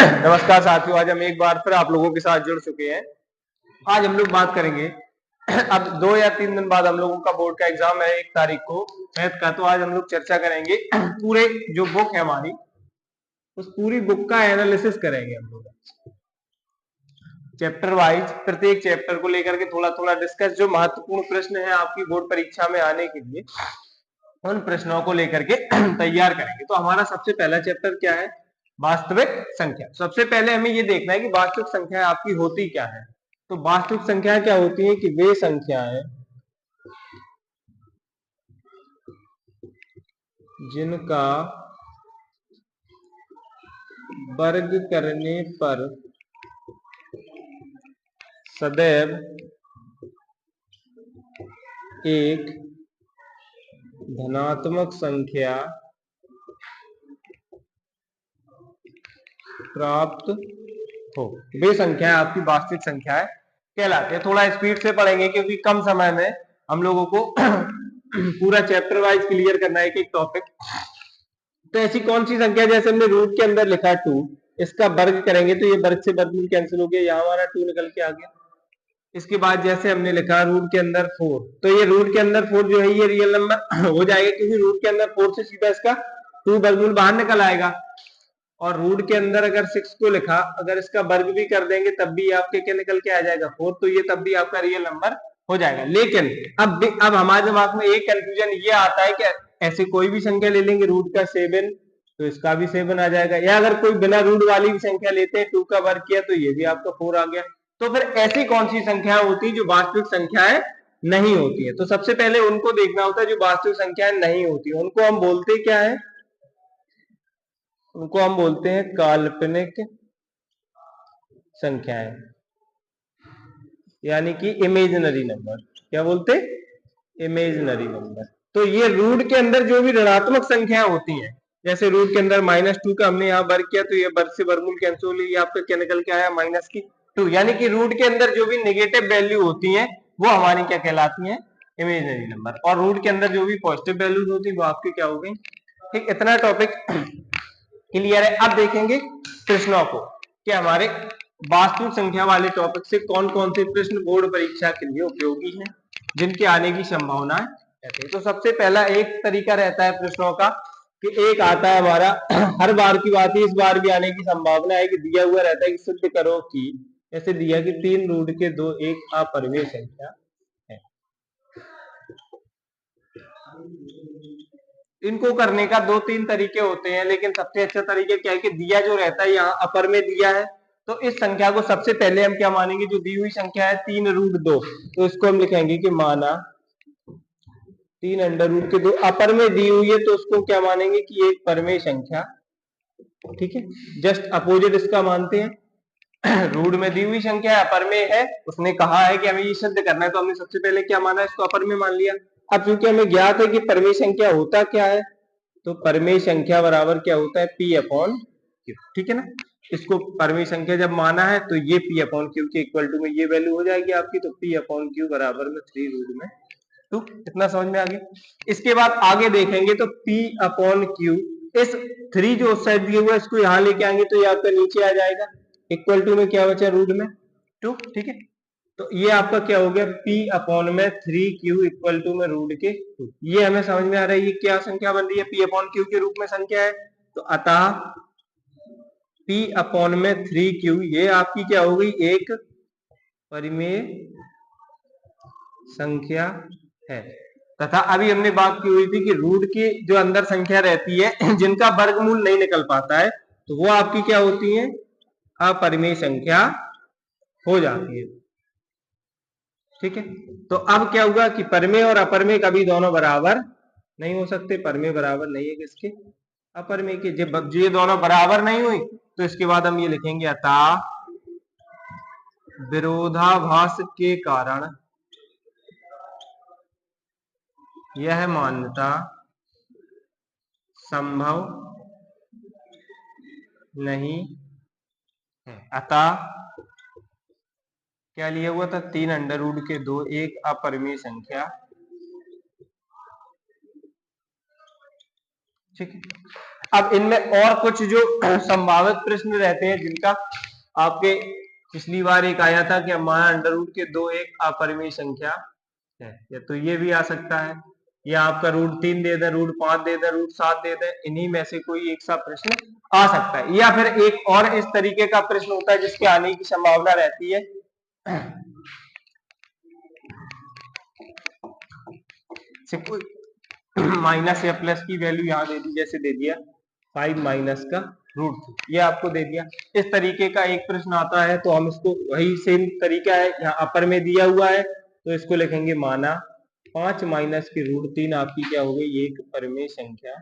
नमस्कार साथियों, आज हम एक बार फिर आप लोगों के साथ जुड़ चुके हैं। आज हम लोग बात करेंगे अब 2 या 3 दिन बाद हम लोगों का बोर्ड का एग्जाम है 1 तारीख को मैथ का। तो आज हम लोग चर्चा करेंगे पूरे जो बुक है हमारी, उस पूरी बुक का एनालिसिस करेंगे हम लोग चैप्टर वाइज, प्रत्येक चैप्टर को लेकर के थोड़ा थोड़ा डिस्कस। जो महत्वपूर्ण प्रश्न है आपकी बोर्ड परीक्षा में आने के लिए, उन प्रश्नों को लेकर के तैयार करेंगे। तो हमारा सबसे पहला चैप्टर क्या है? वास्तविक संख्या। सबसे पहले हमें ये देखना है कि वास्तविक संख्या आपकी होती क्या है। तो वास्तविक संख्या क्या होती है कि वे संख्याएं जिनका वर्ग करने पर सदैव एक धनात्मक संख्या प्राप्त हो, वे संख्या आपकी वास्तविक संख्या है कहलाती है। थोड़ा स्पीड से पढ़ेंगे क्योंकि कम समय में हम लोगों को पूरा चैप्टर वाइज क्लियर करना है एक टॉपिक। तो ऐसी कौन सी संख्या, जैसे हमने रूट के अंदर लिखा 2, इसका वर्ग करेंगे तो ये वर्ग से वर्गमूल कैंसिल हो गया, यहाँ हमारा 2 निकल के आ गया। इसके बाद जैसे हमने लिखा रूट के अंदर 4, तो ये रूट के अंदर 4 जो है ये रियल नंबर हो जाएगा, क्योंकि रूट के अंदर 4 से सीधा इसका 2 वर्गमूल बाहर निकल आएगा। और रूट के अंदर अगर 6 को लिखा, अगर इसका वर्ग भी कर देंगे तब भी आपके क्या निकल के आ जाएगा 4, तो ये तब भी आपका रियल नंबर हो जाएगा। लेकिन अब हमारे दिमाग में एक कंफ्यूजन ये आता है कि ऐसे कोई भी संख्या ले लेंगे रूट का 7, तो इसका भी 7 आ जाएगा, या अगर कोई बिना रूट वाली भी संख्या लेते हैं 2 का वर्ग किया तो ये भी आपका 4 आ गया। तो फिर ऐसी कौन सी संख्या होती है जो वास्तविक संख्याएं नहीं होती है? तो सबसे पहले उनको देखना होता है जो वास्तविक संख्याएं नहीं होती। उनको हम बोलते क्या है? उनको हम बोलते हैं काल्पनिक संख्याएं, यानी कि इमेजिनरी नंबर। क्या बोलते? Imaginary number. तो ये रूट के अंदर जो भी ऋणात्मक संख्याएं होती हैं, जैसे रूट के अंदर -2 का हमने यहाँ वर्ग किया तो ये वर्ग से वर्गमूल कैंसिल हो गया, आपका क्या निकल के आया -2। यानी कि रूट के अंदर जो भी नेगेटिव वैल्यू होती है वो हमारी क्या कहलाती है? Imaginary number. और रूट के अंदर जो भी पॉजिटिव वैल्यूज होती है वो आपकी क्या हो गई? ठीक, इतना टॉपिक क्लियर है। अब देखेंगे प्रश्नों को कि हमारे वास्तविक संख्या वाले टॉपिक से कौन कौन से प्रश्न बोर्ड परीक्षा के लिए उपयोगी हैं, जिनके आने की संभावना रहती है। तो सबसे पहला एक तरीका रहता है प्रश्नों का कि एक आता है हमारा हर बार की बात है, इस बार भी आने की संभावना है कि दिया हुआ रहता है कि सिद्ध करो कि, ऐसे दिया कि 3 रूट के 2 एक अपरिमेय संख्या है। इनको करने का 2-3 तरीके होते हैं, लेकिन सबसे अच्छा तरीका क्या है कि दिया जो रहता है यहाँ अपर में दिया है, तो इस संख्या को सबसे पहले हम क्या मानेंगे? जो दी हुई संख्या है 3 रूट 2, तो इसको हम लिखेंगे कि माना 3 अंडर रूट के 2 अपर में दी हुई है, तो उसको क्या मानेंगे कि एक परमेय संख्या। ठीक है, जस्ट अपोजिट इसका मानते हैं। रूट में दी हुई संख्या है, अपर में है, उसने कहा है कि हमें ये सिद्ध करना है, तो हमने सबसे पहले क्या माना? इसको अपर में मान लिया। अब क्योंकि हमें ज्ञात है कि परमेय संख्या होता क्या है, तो परमेय संख्या बराबर क्या होता है? P upon Q। ठीक है ना, इसको परमेय संख्या जब माना है तो ये P अपॉन Q के इक्वल टू में ये वैल्यू हो जाएगी आपकी, तो P अपॉन Q बराबर में 3 रूट में 2। इतना समझ में आ गया। इसके बाद आगे देखेंगे तो P अपॉन Q, इस 3 जो उस साइड दिया हुआ है इसको यहाँ लेके आएंगे तो ये आपका नीचे आ जाएगा, इक्वल टू में क्या बचा? रूट में 2। ठीक है, तो ये आपका क्या हो गया? P अपॉन में 3Q इक्वल टू में रूट के 2। ये हमें समझ में आ रहा है ये क्या संख्या बन रही है? P अपॉन Q के रूप में संख्या है, तो अतः P अपॉन में 3Q ये आपकी क्या हो गई? एक परिमेय संख्या है। तथा अभी हमने बात की हुई थी कि रूट की जो अंदर संख्या रहती है जिनका वर्गमूल नहीं निकल पाता है, तो वो आपकी क्या होती है? अपरिमेय संख्या हो जाती है। ठीक है, तो अब क्या हुआ कि परमेय और अपरमेय कभी दोनों बराबर नहीं हो सकते। परमेय बराबर नहीं है किसके? अपरमेय के। जब ये दोनों बराबर नहीं हुई तो इसके बाद हम ये लिखेंगे अतः विरोधाभास के कारण यह मान्यता संभव नहीं है। अतः क्या लिया हुआ था? 3 अंडर रूट के 2 एक अपरिमेय संख्या। ठीक है, अब इनमें और कुछ जो संभावित प्रश्न रहते हैं जिनका आपके पिछली बार एक आया था कि हमारा अंडर रूट के 2 एक अपरिमेय संख्या है, या तो ये भी आ सकता है, या आपका रूट 3 दे दें, रूट 5 दे दें, रूट 7 दे दें, इन्हीं में से कोई एक सा प्रश्न आ सकता है। या फिर एक और इस तरीके का प्रश्न होता है जिसके आने की संभावना रहती है माइनस या प्लस की वैल्यू यहाँ दे दी, जैसे दे दिया 5 माइनस का रूट 3, ये आपको दे दिया। इस तरीके का एक प्रश्न आता है तो हम इसको वही सेम तरीका है, यहाँ अपर में दिया हुआ है तो इसको लिखेंगे माना 5 माइनस की रूट 3 आपकी क्या हो गई, एक परिमेय संख्या।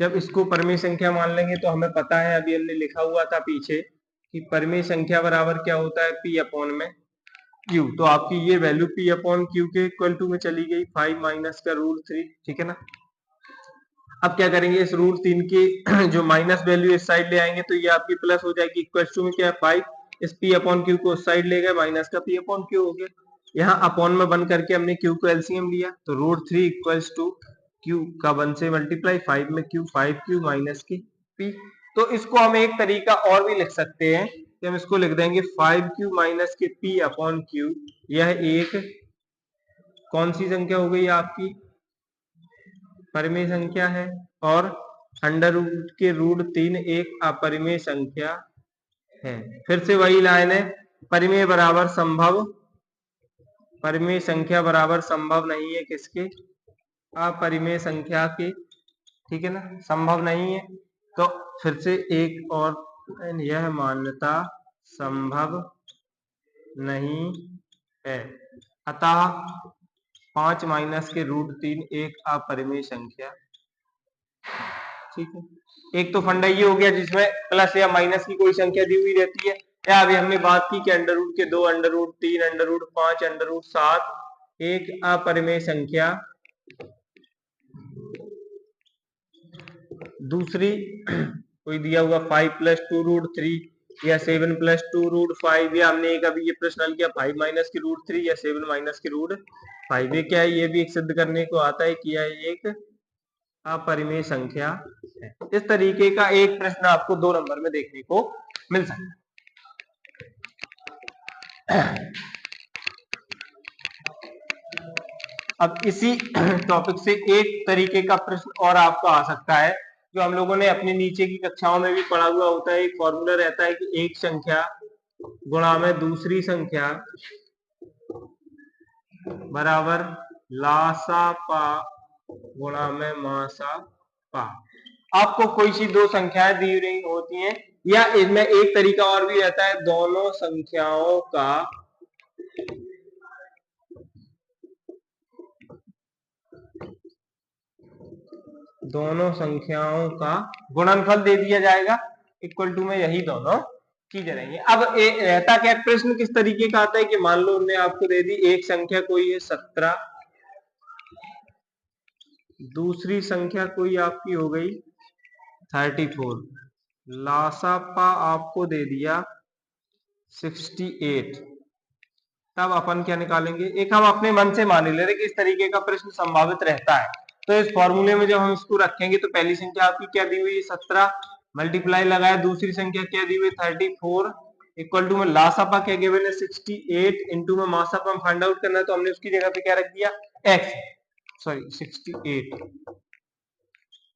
जब इसको परिमेय संख्या मान लेंगे तो हमें पता है, अभी हमने लिखा हुआ था पीछे कि परिमेय संख्या बराबर क्या होता है, पी अपॉन में क्यू। तो आपकी ये वैल्यू पी अपॉन क्यू के इक्वल टू में चली गई 5 माइनस का रूट 3, ठीक है ना। अब क्या करेंगे, इस रूट 3 की जो माइनस वैल्यू इस साइड ले आएंगे तो ये आपकी प्लस हो जाएगी, इक्वल टू में क्या है 5, इस पी अपॉन क्यू को उस साइड ले गए, माइनस का पी अपॉन क्यू हो गया। यहाँ अपॉन में बन करके हमने क्यू को एलसीएम लिया तो रूट 3 इक्वल्स टू क्यू का 1 से मल्टीप्लाई 5 में क्यू, 5 क्यू माइनस की पी। तो इसको हम एक तरीका और भी लिख सकते हैं कि हम इसको लिख देंगे 5 क्यू माइनस के पी अपॉन क्यू। यह एक कौन सी संख्या हो गई आपकी, परिमेय संख्या है, और अंडर रूट के रूट 3 एक अपरिमेय संख्या है। फिर से वही लाइन है, परिमेय बराबर संभव, परिमेय संख्या बराबर संभव नहीं है किसके, अपरिमेय संख्या के, ठीक है ना, संभव नहीं है। तो फिर से एक और, यह मान्यता संभव नहीं है, अतः 5 माइनस के रूट 3 एक अपरिमेय संख्या, ठीक है। एक तो फंडा ये हो गया जिसमें प्लस या माइनस की कोई संख्या दी हुई रहती है, या अभी हमने बात की कि अंडर रूट के 2, under root 3, under root 5, under root 7 एक अपरिमेय संख्या। दूसरी कोई दिया हुआ 5 प्लस 2 रूट 3 या 7 प्लस 2 रूट 5, या हमने एक अभी ये प्रश्न हल किया 5 माइनस की रूट 3 या 7 माइनस की रूट 5। ये क्या है, ये भी एक सिद्ध करने को आता है कि यह एक अपरिमेय संख्या है। इस तरीके का एक प्रश्न आपको 2 नंबर में देखने को मिल सकता है। अब इसी टॉपिक से एक तरीके का प्रश्न और आपका आ सकता है जो हम लोगों ने अपनी नीचे की कक्षाओं में भी पढ़ा हुआ होता है। एक फॉर्मूला रहता है कि एक संख्या गुणा में दूसरी संख्या बराबर लासा पा गुणा में मासा पा। आपको कोई सी 2 संख्याएं दी रही होती हैं, या इनमें एक तरीका और भी रहता है, दोनों संख्याओं का गुणनफल दे दिया जाएगा, इक्वल टू में यही दोनों चीजें रहेंगी। अब रहता क्या, प्रश्न किस तरीके का आता है कि मान लो उन्होंने आपको दे दी एक संख्या कोई है 17, दूसरी संख्या कोई आपकी हो गई 34, लासापा आपको दे दिया 68। तब अपन क्या निकालेंगे, एक हम अपने मन से मान ले रहे कि इस तरीके का प्रश्न संभावित रहता है। तो इस फॉर्मूले में जब हम इसको रखेंगे तो पहली संख्या आपकी क्या दी हुई है 17, मल्टीप्लाई लगाया, दूसरी संख्या क्या दी हुई 34, इक्वल टू में लासापा क्या गिवन है 68, इंटू में मासापा फाइंड आउट करना है तो हमने उसकी जगह पे क्या रख दिया x, सॉरी 68।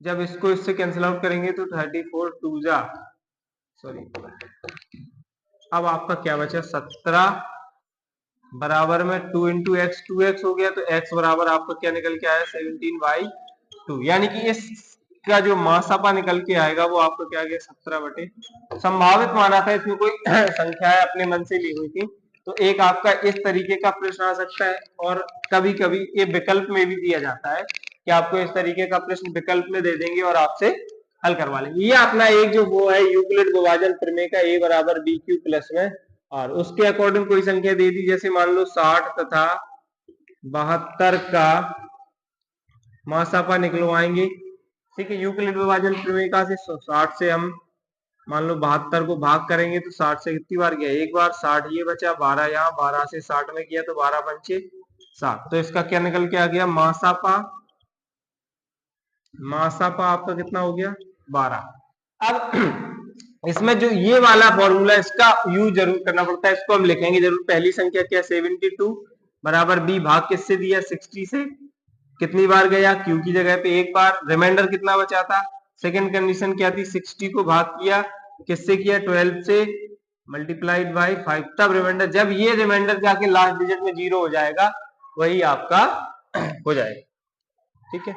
जब इसको इससे कैंसिल आउट करेंगे तो 34 टू जा, सॉरी, अब आपका क्या बचा 17 बराबर में 2 इंटू एक्स, 2x हो गया तो x बराबर आपका क्या निकल के आया 17/2, यानी कि इसका जो मासापा निकल के आएगा वो आपका क्या आ गया 17/। संभावित माना था, इसमें कोई संख्या है अपने मन से ली हुई थी। तो एक आपका इस तरीके का प्रश्न आ सकता है, और कभी कभी ये विकल्प में भी दिया जाता है कि आपको इस तरीके का प्रश्न विकल्प में दे देंगे और आपसे हल करवा लेंगे। ये अपना एक जो वो है यूक्लिड विभाजन प्रमेय का a बराबर बी क्यू प्लस में, और उसके अकॉर्डिंग कोई संख्या दे दी, जैसे मान लो 60 तथा 72 का मासापा निकलवाएंगे, ठीक है। यूक्लिड विभाजन प्रमेय का से 60 से हम मान लो 72 को भाग करेंगे तो 60 से कितनी बार गया, एक बार, 60 ये बचा, 12 यहाँ, 12 से 60 में किया तो 12 पंचे 60। तो इसका क्या निकल के आ गया मासापा मासापा आपका कितना हो गया 12। अब इसमें जो ये वाला फॉर्मूला इसका यूज जरूर करना पड़ता है, इसको हम लिखेंगे जरूर। पहली संख्या क्या 72 बराबर बी भाग किससे दिया 60 से, कितनी बार गया क्यू की जगह पे एक बार, रिमाइंडर कितना बचा था। सेकंड कंडीशन क्या थी 60 को भाग किया किससे किया 12 से मल्टीप्लाइड बाय 5, तब रिमाइंडर, जब ये रिमाइंडर जाके लास्ट डिजिट में 0 हो जाएगा वही आपका हो जाएगा। ठीक है,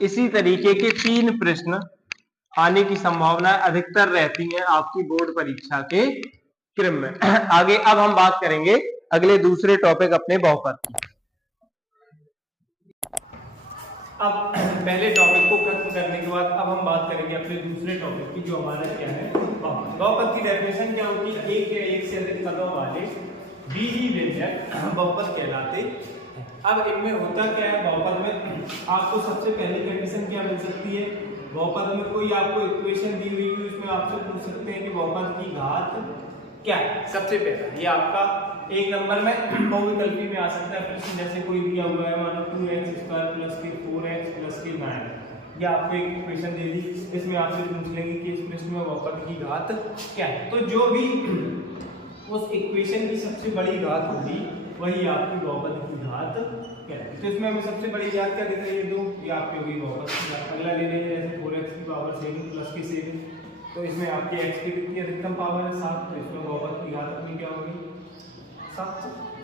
इसी तरीके के 3 प्रश्न आने की संभावना अधिकतर रहती है आपकी बोर्ड परीक्षा के क्रम में। आगे अब हम बात करेंगे अगले दूसरे टॉपिक अपने बहुपद की। अब पहले टॉपिक को खत्म करने के बाद अब हम बात करेंगे अपने दूसरे टॉपिक की, जो हमारा क्या है बहुपद। बहुपद की डेफिनेशन क्या होती है, एक या एक से अधिक पदों वाले बीजी व्यंजक बहुपद कहलाते। अब इनमें होता क्या है, बहुपद में आपको सबसे पहली कंडीशन क्या मिल सकती है, बहुपद में कोई आपको इक्वेशन दी हुई है, उसमें आपसे पूछ सकते हैं कि बहुपद की घात क्या है। सबसे पहला ये आपका एक नंबर में बहुविकल्पी में आ सकता है प्रश्न, जैसे कोई दिया हुआ है मानो 2x² प्लस के 4x प्लस के 9, ये आपको एक इक्वेशन दे दी, इसमें आपसे पूछ लेंगे कि इस प्रश्न में बहुपद की घात क्या है। तो जो भी उस इक्वेशन की सबसे बड़ी घात होगी वही आपकी बहुपद की घात क्या है। तो इसमें हमें सबसे बड़ी घात क्या दिख रही है 2, ये आपकी होगी बहुपद की घात। अगला ले लेंगे जैसे 4x की पावर 7 प्लस के 7, तो इसमें आपकी x की कितनी अधिकतम पावर है 7, तो इसमें बहुपद की घात अपनी क्या होगी 7।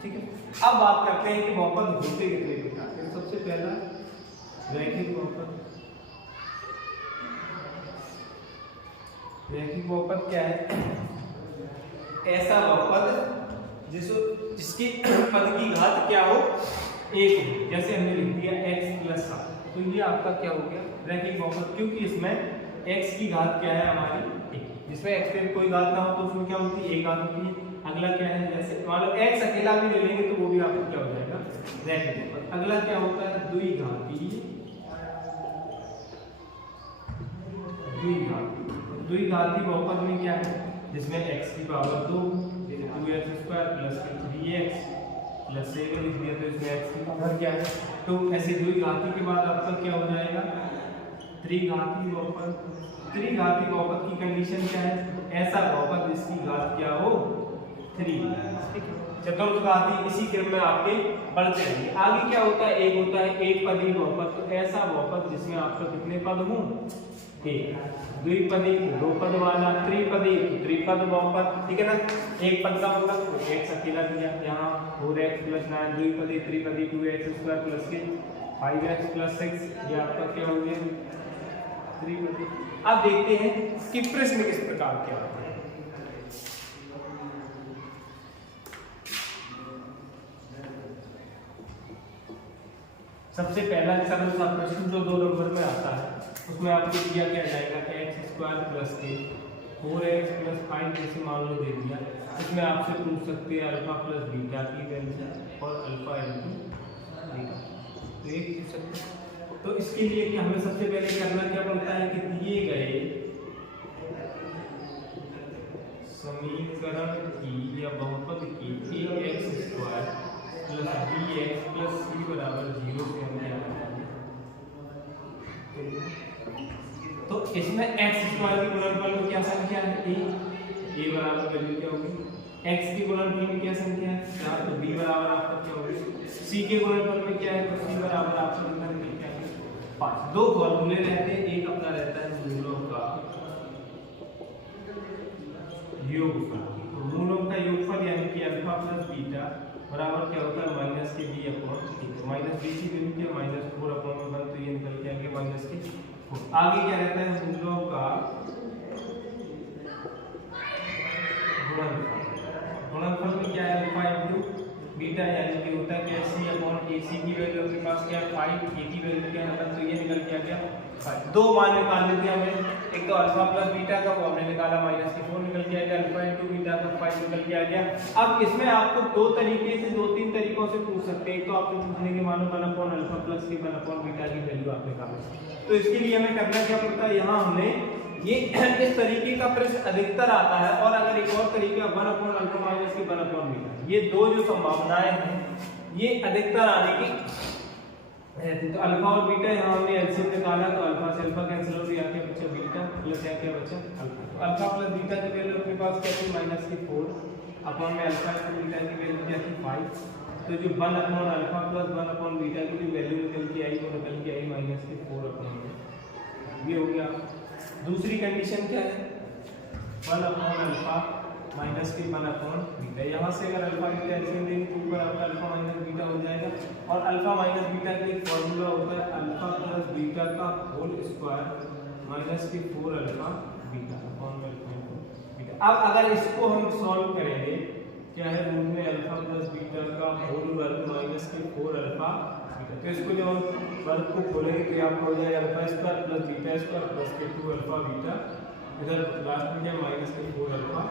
ठीक है, अब बात करते हैं कि बहुपद होते कितने प्रकार के। सबसे पहला रैखिक बहुपद। रैखिक बहुपद क्या है, ऐसा बहुपद जिसकी पद की घात क्या हो 1 हो, जैसे हमने लिख दिया x प्लस 7, तो ये आपका क्या हो गया रैखिक बहुपद, क्योंकि इसमें x की घात क्या है हमारी 1, जिसमें x पे कोई घात ना हो तो उसमें क्या होती है 1 घात होती है। अगला क्या है, जैसे मान लो x अकेला भी ले लेंगे तो वो भी आपको क्या हो जाएगा रैखिक बहुपद। अगला क्या होता है द्विघाती। द्विघाती बहुपद में क्या है, जिसमें x की पावर 2 जैसे 2x² प्लस 3x प्लस 7 लिख दिया, तो इसमें x की पावर क्या है, तो ऐसे द्विघाती के बाद आपका क्या हो जाएगा त्रिघाती बहुपद। त्रिघाती बहुपद की कंडीशन क्या है, ऐसा बहुपद जिसकी घात क्या हो 3। चतुर्थघाती इसी क्रम में आपके बढ़ते रहेंगे। आगे क्या होता है, एक होता है एक पदी बहुपद, तो ऐसा बहुपद जिसमें आपका कितने पद हों 1। द्विपदी दो पद वाला, त्रिपदी त्रिपद बहुपद। ठीक है ना, एक पद का मतलब x अकेला दिया, यहाँ 4x प्लस 9, द्विपदी त्रिपदी 2x² प्लस के 5x प्लस 6, ये आपका क्या हो गया त्रिपदी। अब देखते हैं कि प्रश्न किस प्रकार के आते हैं। सबसे पहला सरल सा प्रश्न जो 2 नंबर में आता है, उसमें आपको दिया क्या जाएगा x² प्लस के 4x प्लस 5 जैसे मान लो दे दिया। इसमें आपसे पूछ सकते हैं अल्फा प्लस बीटा की वैल्यू और अल्फा इनटू बीटा, तो एक पूछ सकते हैं। तो इसके लिए कि हमें सबसे पहले करना क्या पड़ता है कि दिए गए समीकरण की या बहुपद की ax² plus bx plus c बराबर 0 से हम क्या बनाएंगे, तो इसमें x² की गुणनफल में क्या संख्या है a बराबर वैल्यू क्या होगी, x की गुणनफल में क्या संख्या है 4, तो b बराबर आपका क्या होगी, c के गुणनफल में क्या है तो c बराबर आपका क्या है 5। 2 फॉर्मूले रहते हैं, एक अपना रहता है मूलों का योगफल, तो मूलों का योगफल यानी कि अल्फा प्लस बीटा बराबर क्या होता है माइनस के b अपॉन c, तो माइनस b की वैल्यू क्या -4 अपॉन 1, तो ये निकल के आ गया माइनस के 4। आगे क्या रहता है मूलों का गुणनफल में क्या है अल्फा इनटू बीटा, यानी कि होता है क्या c अपॉन ac की वैल्यू आपके पास क्या है 5, a की वैल्यू क्या है, तो ये निकल के आ गया 5। 2 मान निकाल लेते हैं हमें, एक तो अल्फा प्लस बीटा का वो हमने निकाला -4 निकल के आ गया, अल्फा इनटू बीटा का 5 निकल के आ गया। अब इसमें आपको 2 तरीके से 2-3 तरीकों से पूछ सकते हैं। एक तो आपको पूछने के मानो 1/अल्फा प्लस के 1/बीटा की वैल्यू आपने निकाली, तो इसके लिए हमें करना क्या पड़ता है, यहाँ हमने ये इस तरीके का प्रश्न अधिकतर आता है, और अगर एक और तरीका 1/अल्फा माइनस के 1/बीटा, ये 2 जो संभावनाएं हैं ये अधिकतर आने की रहती। तो अल्फा और बीटा यहाँ हमने एलसीएम निकाला, तो अल्फा से अल्फा कैंसिल हो गया, यहाँ क्या बचा बीटा प्लस यहाँ क्या बचा अल्फा। तो अल्फा प्लस बीटा की वैल्यू अपने पास क्या थी -4 अपॉन में अल्फा प्लस बीटा की वैल्यू क्या थी 5। तो जो 1 upon alpha plus 1 upon beta की जो वैल्यू निकल के आई वो निकल के आई -4 अपॉन में। ये हो गया। दूसरी कंडीशन क्या है 1 अपॉन अल्फा माइनस के 1 अपॉन बीटा। यहाँ से अगर अल्फा बीटा एलसीएम लेंगे तो ऊपर आपका अल्फा माइनस बीटा हो जाएगा। और अल्फा माइनस बीटा का एक फॉर्मूला होता है अल्फा प्लस बीटा का होल स्क्वायर माइनस के 4 अल्फा बीटा अपॉन बीटा। अब अगर इसको हम सॉल्व करेंगे क्या है रूट में अल्फा प्लस बीटा का होल वर्ग माइनस के 4 अल्फा बीटा। तो इसको जब हम वर्ग को खोलेंगे तो आपको हो जाएगा alpha square plus beta square plus के 2 अल्फा बीटा, इधर लास्ट में क्या माइनस के 4 अल्फा।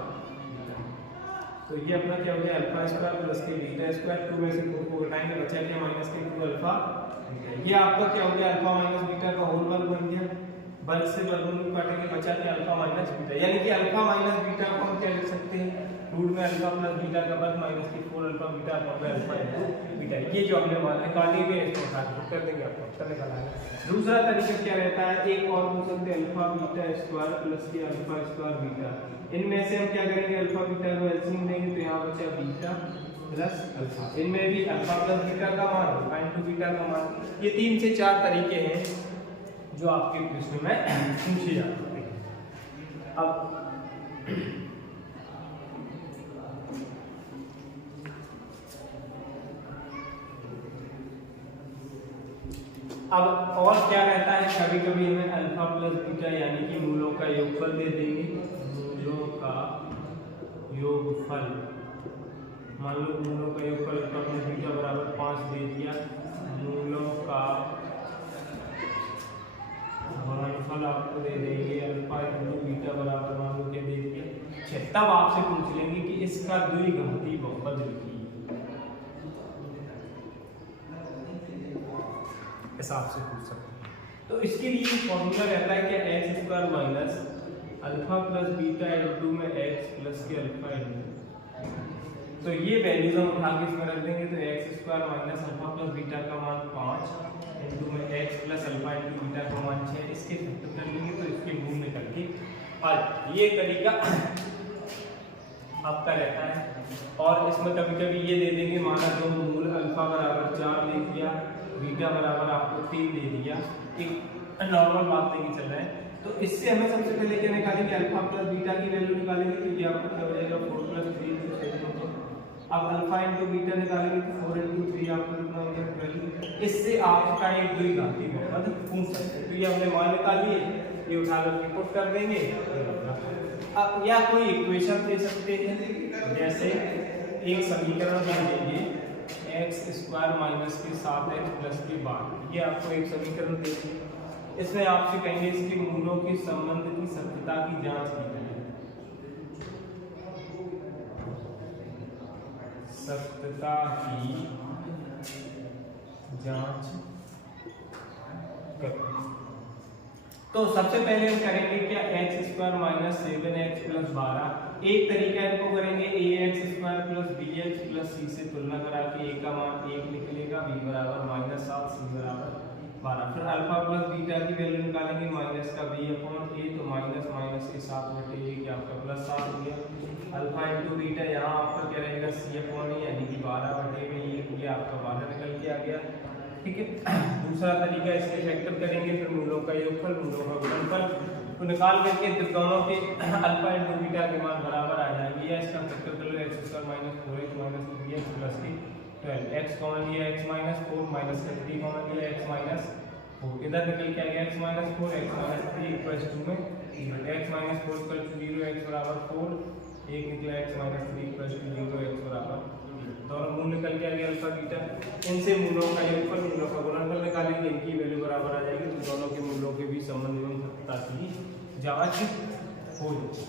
तो ये अपना क्या हो गया अल्फा स्क्वायर प्लस के बीटा स्क्वायर, 2 में से 4 को घटाएंगे बचा क्या माइनस के 2 अल्फा। ये आपका क्या हो गया अल्फा माइनस बीटा का होल वर्ग बन गया, वर्ग से वर्गमूल काटेंगे बचा क्या अल्फा माइनस बीटा। यानी कि अल्फा माइनस बीटा को हम क्या लिख सकते हैं रूट में अल्फा प्लस बीटा का वर्ग माइनस के 4 alpha beta upon alpha into beta. ये जो हमने मान निकाली है इसको काट कर देंगे आपको उत्तर निकालना है। दूसरा तरीका क्या रहता है एक और पूछ सकते हैं अल्फा बीटा स्क्वायर प्लस के अल्फा स्क्वायर बीटा। इनमें से हम क्या करेंगे अल्फा बीटा को एलसीएम लेंगे तो यहाँ बचा बीटा प्लस अल्फा। इनमें भी अल्फा प्लस बीटा का मान अल्फा इनटू बीटा का मान। ये 3 से 4 तरीके हैं जो आपके प्रश्न में पूछे जाते हैं। अब और क्या रहता है कभी कभी हमें अल्फा प्लस बीटा यानी कि मूलों का योगफल दे देंगे, मूलों का योगफल। मान लो मूलों का योगफल अल्फा प्लस बीटा बराबर 5 दे दिया, मूलों का गुणनफल आपको दे देंगे अल्फा इनटू बीटा बराबर मान लो क्या दे दिया 6। तब आपसे पूछ लेंगे कि इसका द्विघाती बहुपद लिखिए, ऐसा आपसे पूछ सकते हैं। तो इसके लिए फॉर्मूला रहता है कि x square minus alpha plus beta into में एक्स प्लस के अल्फा इनटू। तो ये वैल्यूज हम उठा के इसमें रख देंगे तो x square minus alpha plus beta का मान 5 इनटू में x plus alpha into beta का मान 6। इसके फैक्टर कर लेंगे तो इसके मूल निकल के आ ये तरीका आपका रहता है। और इसमें कभी कभी ये दे देंगे माना जो मूल अल्फा बराबर 4 दे दिया, बीटा बराबर आपको 3 दे दिया, एक नॉर्मल बात लेके चल रहे हैं। तो इससे हमें सबसे पहले क्या निकालेंगे अल्फा प्लस बीटा की वैल्यू निकालेंगे तो ये आपको क्या हो जाएगा 4 प्लस 3 तो 7 होगा। अब अल्फा इनटू बीटा निकालेंगे तो 4 इनटू 3 आपको कितना हो जाएगा 12। इससे आपका एक द्विघाती बहुपद पूछ सकते हैं। तो ये हमने मान निकाल लिए, ये उठा कर पुट कर देंगे। अब या कोई इक्वेशन दे सकते हैं, जैसे एक समीकरण दे देंगे एक्स स्क्वायर माइनस के 7x प्लस के 12। ये आपको एक समीकरण देंगे, इसमें आपसे कहेंगे इसके मूलों के संबंध की सत्यता की जांच कीजिए। सत्यता की जांच करें। तो सबसे पहले हम करेंगे क्या x square minus 7x plus 12। एक तरीका इनको करेंगे a x square plus b x plus c से तुलना करा के ए का मान 1 निकलेगा, बी बराबर -7, सी बराबर 12। फिर अल्फा प्लस बीटा की वैल्यू निकालेंगे माइनस का बी अपॉन ए, तो माइनस माइनस के 7 बटे ए क्या आपका +7 हो गया। अल्फा इनटू बीटा यहाँ आपका क्या रहेगा सी अपॉन ए यानी कि 12 बटे में ये आपका 12 निकल के आ गया। ठीक है। दूसरा तरीका इसके फैक्टर करेंगे, फिर मूलों का योगफल मूलों का गुणनफल तो निकाल करके दोनों के अल्फा इनटू बीटा के मान बराबर आ जाएंगे। या इसका फैक्टर कर लो x square minus 4x minus 3x plus के 12। एक्स कॉमन लिया x माइनस 4 माइनस का 3 कॉमन लिया x माइनस 4, इधर निकल के आ गया x minus 4 x minus 3 equals to में x minus 4 equals to 0 x बराबर 4, एक निकला x minus 3 equals to 0 x बराबर। दोनों मूल निकल के आ गया अल्फा बीटा। इनसे मूलों का योगफल मूलों का गुणनफल निकालेंगे, इनकी वैल्यू बराबर आ जाएगी तो दोनों के मूलों के बीच संबंध एवं सत्यता की जांच हो जाएगी।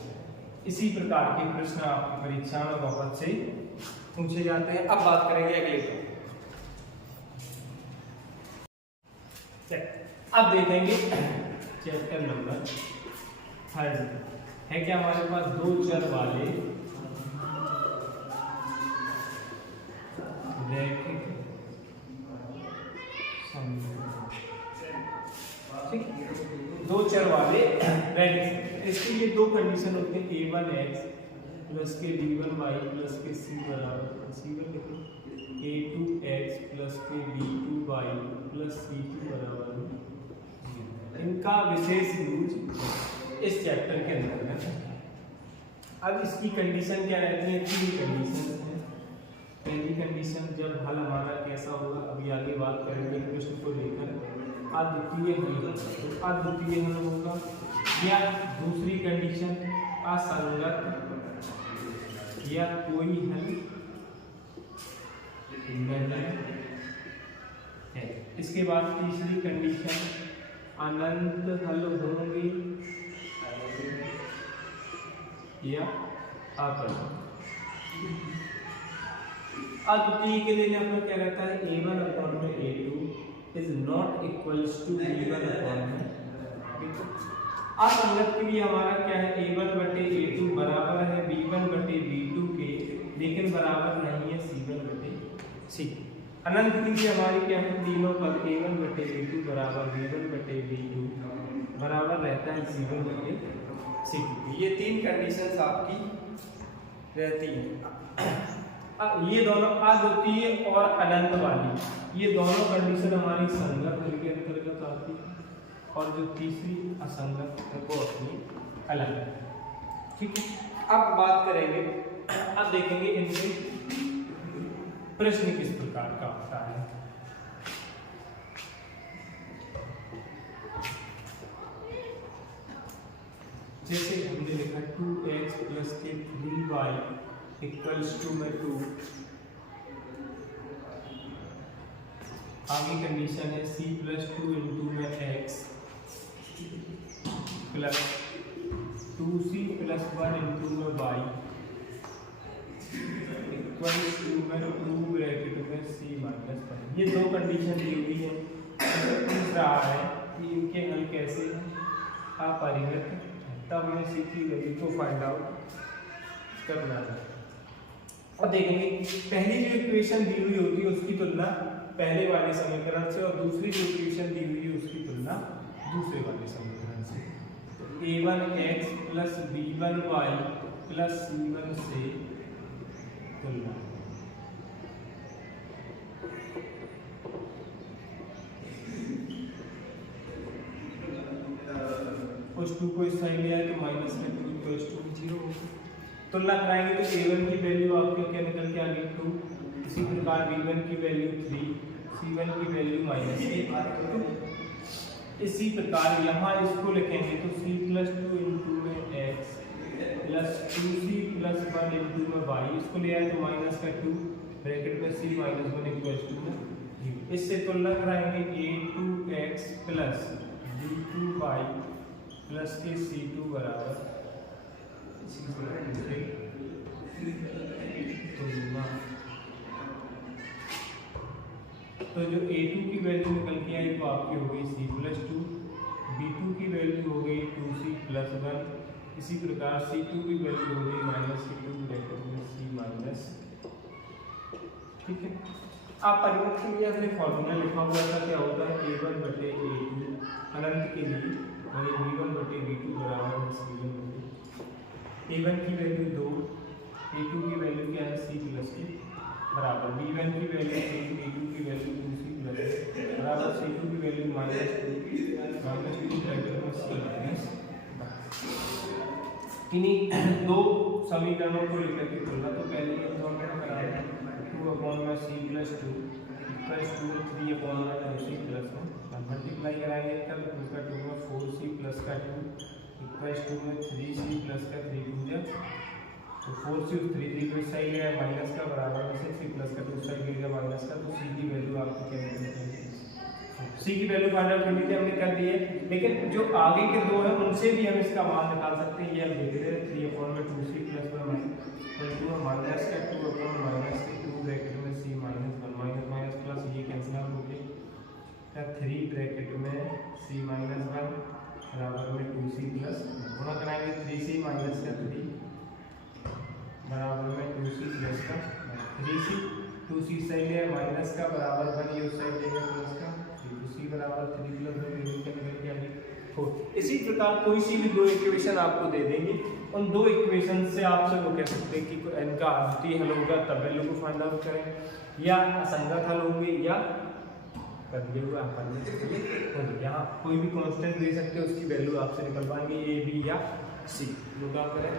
इसी प्रकार के प्रश्न आपकी परीक्षा में बहुत से पूछे जाते हैं। अब बात करेंगे अगले को। अब देखेंगे चैप्टर नंबर 3 है क्या हमारे पास दो चर वाले रैखिक ठीक, दो चर वाले रेडिक्स। इसके लिए दो कंडीशन होती है, a1x प्लस के b1y प्लस के c बराबर c1 लिखो a2x प्लस के b2y प्लस c2 बराबर। इनका विशेष यूज इस चैप्टर के अंदर है। अब इसकी कंडीशन क्या रहती है, तीन कंडीशन है। पहली कंडीशन, जब हल हमारा कैसा होगा अभी आगे बात करेंगे, प्रश्न को लेकर अद्वितीय हल होगा, तो अद्वितीय हल होगा। या दूसरी कंडीशन, असंगत या कोई हल नहीं है। इसके बाद तीसरी कंडीशन, अनंत हल होंगे या अपरिमित। अद्वितीय के लिए अपना क्या रहता है, a1 अपॉन में a2 is not equals to b1 upon में। असंगत के लिए हमारा क्या है, a1 बटे a2 बराबर है b1 बटे b2 के, लेकिन बराबर नहीं है c1 बटे c। अनंत के लिए हमारी क्या है, तीनों पद a1 बटे a2 बराबर b1 बटे b2 बराबर रहता है c1 बटे c। ये तीन कंडीशंस आपकी रहती हैं। ये दोनों अद्वितीय और अनंत वाली, ये दोनों कंडीशन हमारी संगत हल के अंतर्गत आती है, और जो तीसरी असंगत है वो अपनी अलग है। ठीक है, अब बात करेंगे, अब देखेंगे इनसे प्रश्न किस प्रकार का होता है। जैसे हमने लिखा 2x प्लस के 3y इक्वल्स टू में 2। आगे कंडीशन है c प्लस 2 इंटू में x plus 2c plus 1 into में y इक्वल्स टू में 2 ब्रैकेट में c माइनस 1। ये दो कंडीशन दी हुई है। पूछ रहा है कि इनके हल कैसे अपरिमित, तब हमें c की वैल्यू को फाइंड आउट करना है। अब देखेंगे, पहली जो इक्वेशन दी हुई होती है उसकी तुलना पहले वाले समीकरण से, और दूसरी जो इक्वेशन दी हुई है उसकी तुलना दूसरे वाले समीकरण से। a1x plus b1y plus c1 से तुलना। उस 2 को इस साइड ले आए तो माइनस में 2 इक्वल्स टू 0 होगा। तुलना कराएंगे तो a1 की वैल्यू आपके क्या निकल के आ गई 2, इसी प्रकार b1 की वैल्यू 3, c1 की वैल्यू -1। इसी प्रकार यहाँ इसको लिखेंगे तो c प्लस 2 इंटू में x plus 2c plus 1 into में y, इसको ले आए तो माइनस का 2 ब्रैकेट में c माइनस 1 इक्वल्स टू में 0। इससे तुलना कराएंगे a2x प्लस b2y प्लस के c2 बराबर तो जो a2 की वैल्यू निकल के आई वो आपकी हो गई c प्लस 2, b2 की वैल्यू हो गई 2c प्लस 1, इसी प्रकार c2 की वैल्यू हो गई -2 ब्रैकेट में c माइनस। ठीक है, आप परिमित के लिए हमने फॉर्मूला लिखा हुआ था, क्या होता है a1 बटे a2, अनंत के लिए वही b1 बटे b2 बराबर है c1 बटे। a1 की वैल्यू 2, a2 की वैल्यू क्या है c प्लस के बराबर, b1 की वैल्यू 3, a2 की वैल्यू 2c प्लस बराबर c2 की वैल्यू -2 ब्रैकेट में c माइनस। इन्हीं दो समीकरणों को लेकर के तुलना, तो पहले फॉर्मूला कराया 2 अपॉन में c plus 2 equals to 3 upon में 2c प्लस 1, मल्टीप्लाई कराएंगे तब 2 का 2 में 4c प्लस का 2 इक्वल्स टू में 3c प्लस का 3 2 जब तो 4c 3 को सही है माइनस का बराबर में से c प्लस का 2 सही है माइनस का, तो c की वैल्यू आपको क्या निकलेगी, c की वैल्यू फाइंड आउट करनी थी, हमने कर दी है। लेकिन जो आगे के दो हैं उनसे भी हम इसका मान निकाल सकते हैं। ये हम देख रहे हैं 3 अपॉन में 2c प्लस 1 2 माइनस का 2 अपॉन माइनस के 2 ब्रैकेट में c minus 1 minus minus plus, ये कैंसिल आउट हो गए 3 ब्रैकेट में c माइनस 1 बराबर में 2c प्लस, गुणा कराएंगे 3c माइनस का 3 बराबर में 2c प्लस का 3c 2c सही है माइनस का बराबर 1, ये उस साइड लेंगे प्लस का 3 इसी प्रकार कोई सी भी दो इक्वेशन आपको दे देंगे, उन दो इक्वेशन से आपसे वो कह सकते हैं कि इनका अद्वितीय हल होगा, तब वैल्यू को फाइंड आउट करें, या असंगत हल होंगे, या कर दिए हुए होंगे। यहाँ कोई भी कांस्टेंट दे सकते हैं, उसकी वैल्यू आपसे निकल पाएंगे ए, बी या सी। नोट डाउन करें।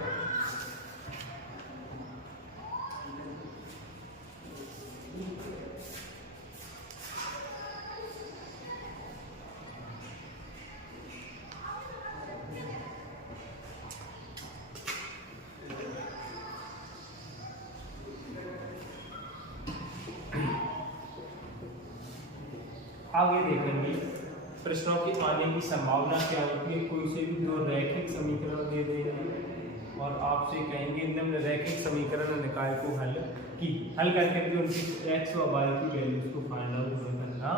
आगे देखेंगे प्रश्नों के आने की संभावना क्या होती है। कोई से भी दो रैखिक समीकरण दे देंगे और आपसे कहेंगे निम्न रैखिक समीकरण निकाय को हल करके उनकी x और y की वैल्यूज को फाइंड आउट करना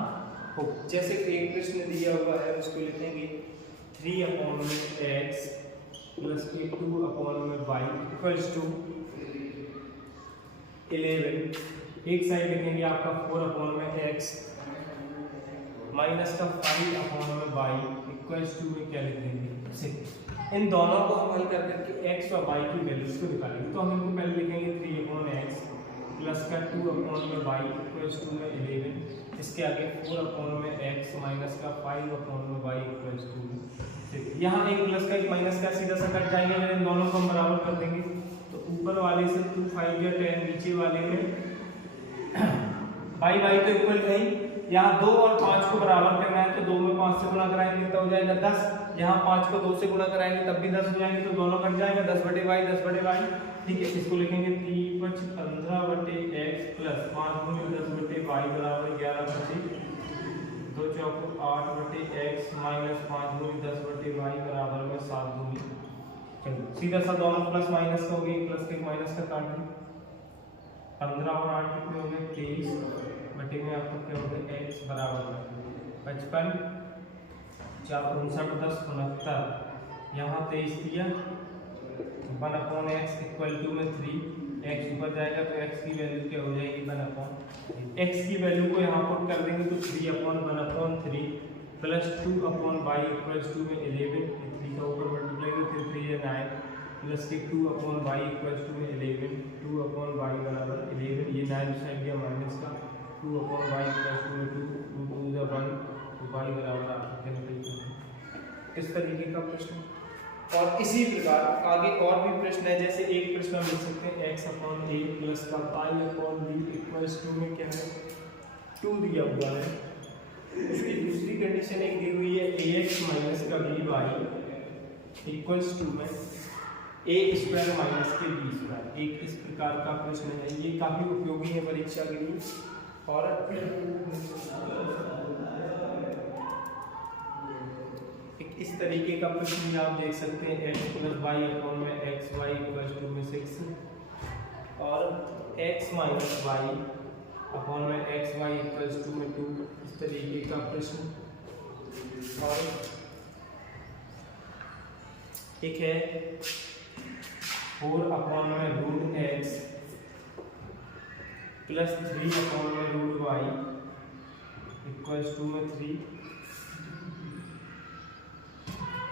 हो। जैसे एक प्रश्न दिया हुआ है, उसको लिखेंगे 3/x plus 2/y equals to 11। एक साइड लिखेंगे आपका 4/x माइनस का 5/y इक्वल्स टू में क्या लिख देंगे 6। इन दोनों को हम हल कर करके x और y की वैल्यूज को निकालेंगे। तो हम इनको पहले लिखेंगे 3/x प्लस का 2/y इक्वल्स टू में 11। इसके आगे 4/x माइनस का 5/y इक्वल्स टू में 6। यहाँ एक प्लस का एक माइनस का सीधा सा कट जाएंगे, इन दोनों को हम बराबर कर देंगे। तो ऊपर वाले से 2 5 या 10, नीचे वाले में y तो इक्वल नहीं, यहाँ 2 और 5 को बराबर करना है, तो 2 में 5 से गुणा कराएंगे तो हो जाएगा 10। यहाँ 5 को 2 से गुणा कराएंगे तब भी 10 हो जाएंगे, तो दोनों कट जाएगा 10/y 10/y। ठीक है, इसको लिखेंगे 3/15x प्लस 5×10/y बराबर 11/, 2 चौको 8/x माइनस 5×10/y बराबर में 7। चलिए सीधा सा दोनों प्लस माइनस का हो गया, प्लस के माइनस का काट दें। 15 और 8 कितने हो गए 23 बटे में आपको क्या हो गया x बराबर 55, 4 59 10 69। यहाँ 23 दिया 1/x इक्वल टू में 3, x ऊपर जाएगा तो x की वैल्यू क्या हो जाएगी 1/, x की वैल्यू को यहाँ पुट कर देंगे तो 3/1/3 प्लस 2/y इक्वल्स टू में 11। 3 का ऊपर मल्टीप्लाई करें 3 या 9 प्लस के 2/y इक्वल्स टू में 11, 2/y बराबर 11। ये 9 साइड गया माइनस का 2/y इक्वल्स टू में 2, 2 2 1, तो y बराबर आपको निकल। इस तरीके का प्रश्न। और इसी प्रकार आगे और भी प्रश्न है, जैसे एक प्रश्न हम लिख सकते हैं x/a प्लस का π/b इक्वल्स टू में क्या है 2 दिया हुआ है। उसकी दूसरी कंडीशन एक दी हुई है ax माइनस का by इक्वल्स टू में a² माइनस के b²। एक इस प्रकार का प्रश्न है, ये काफी उपयोगी है परीक्षा के लिए। और एक इस तरीके का प्रश्न आप देख सकते हैं x प्लस वाई अपॉन में एक्स वाई इक्वल्स टू में 6 और x माइनस वाई अपॉन में एक्स वाई इक्वल्स टू में 2। इस तरीके का प्रश्न। और एक है 4 अपॉन में रूट एक्स प्लस 3 अपॉन में रूट वाई इक्वल्स टू में 3।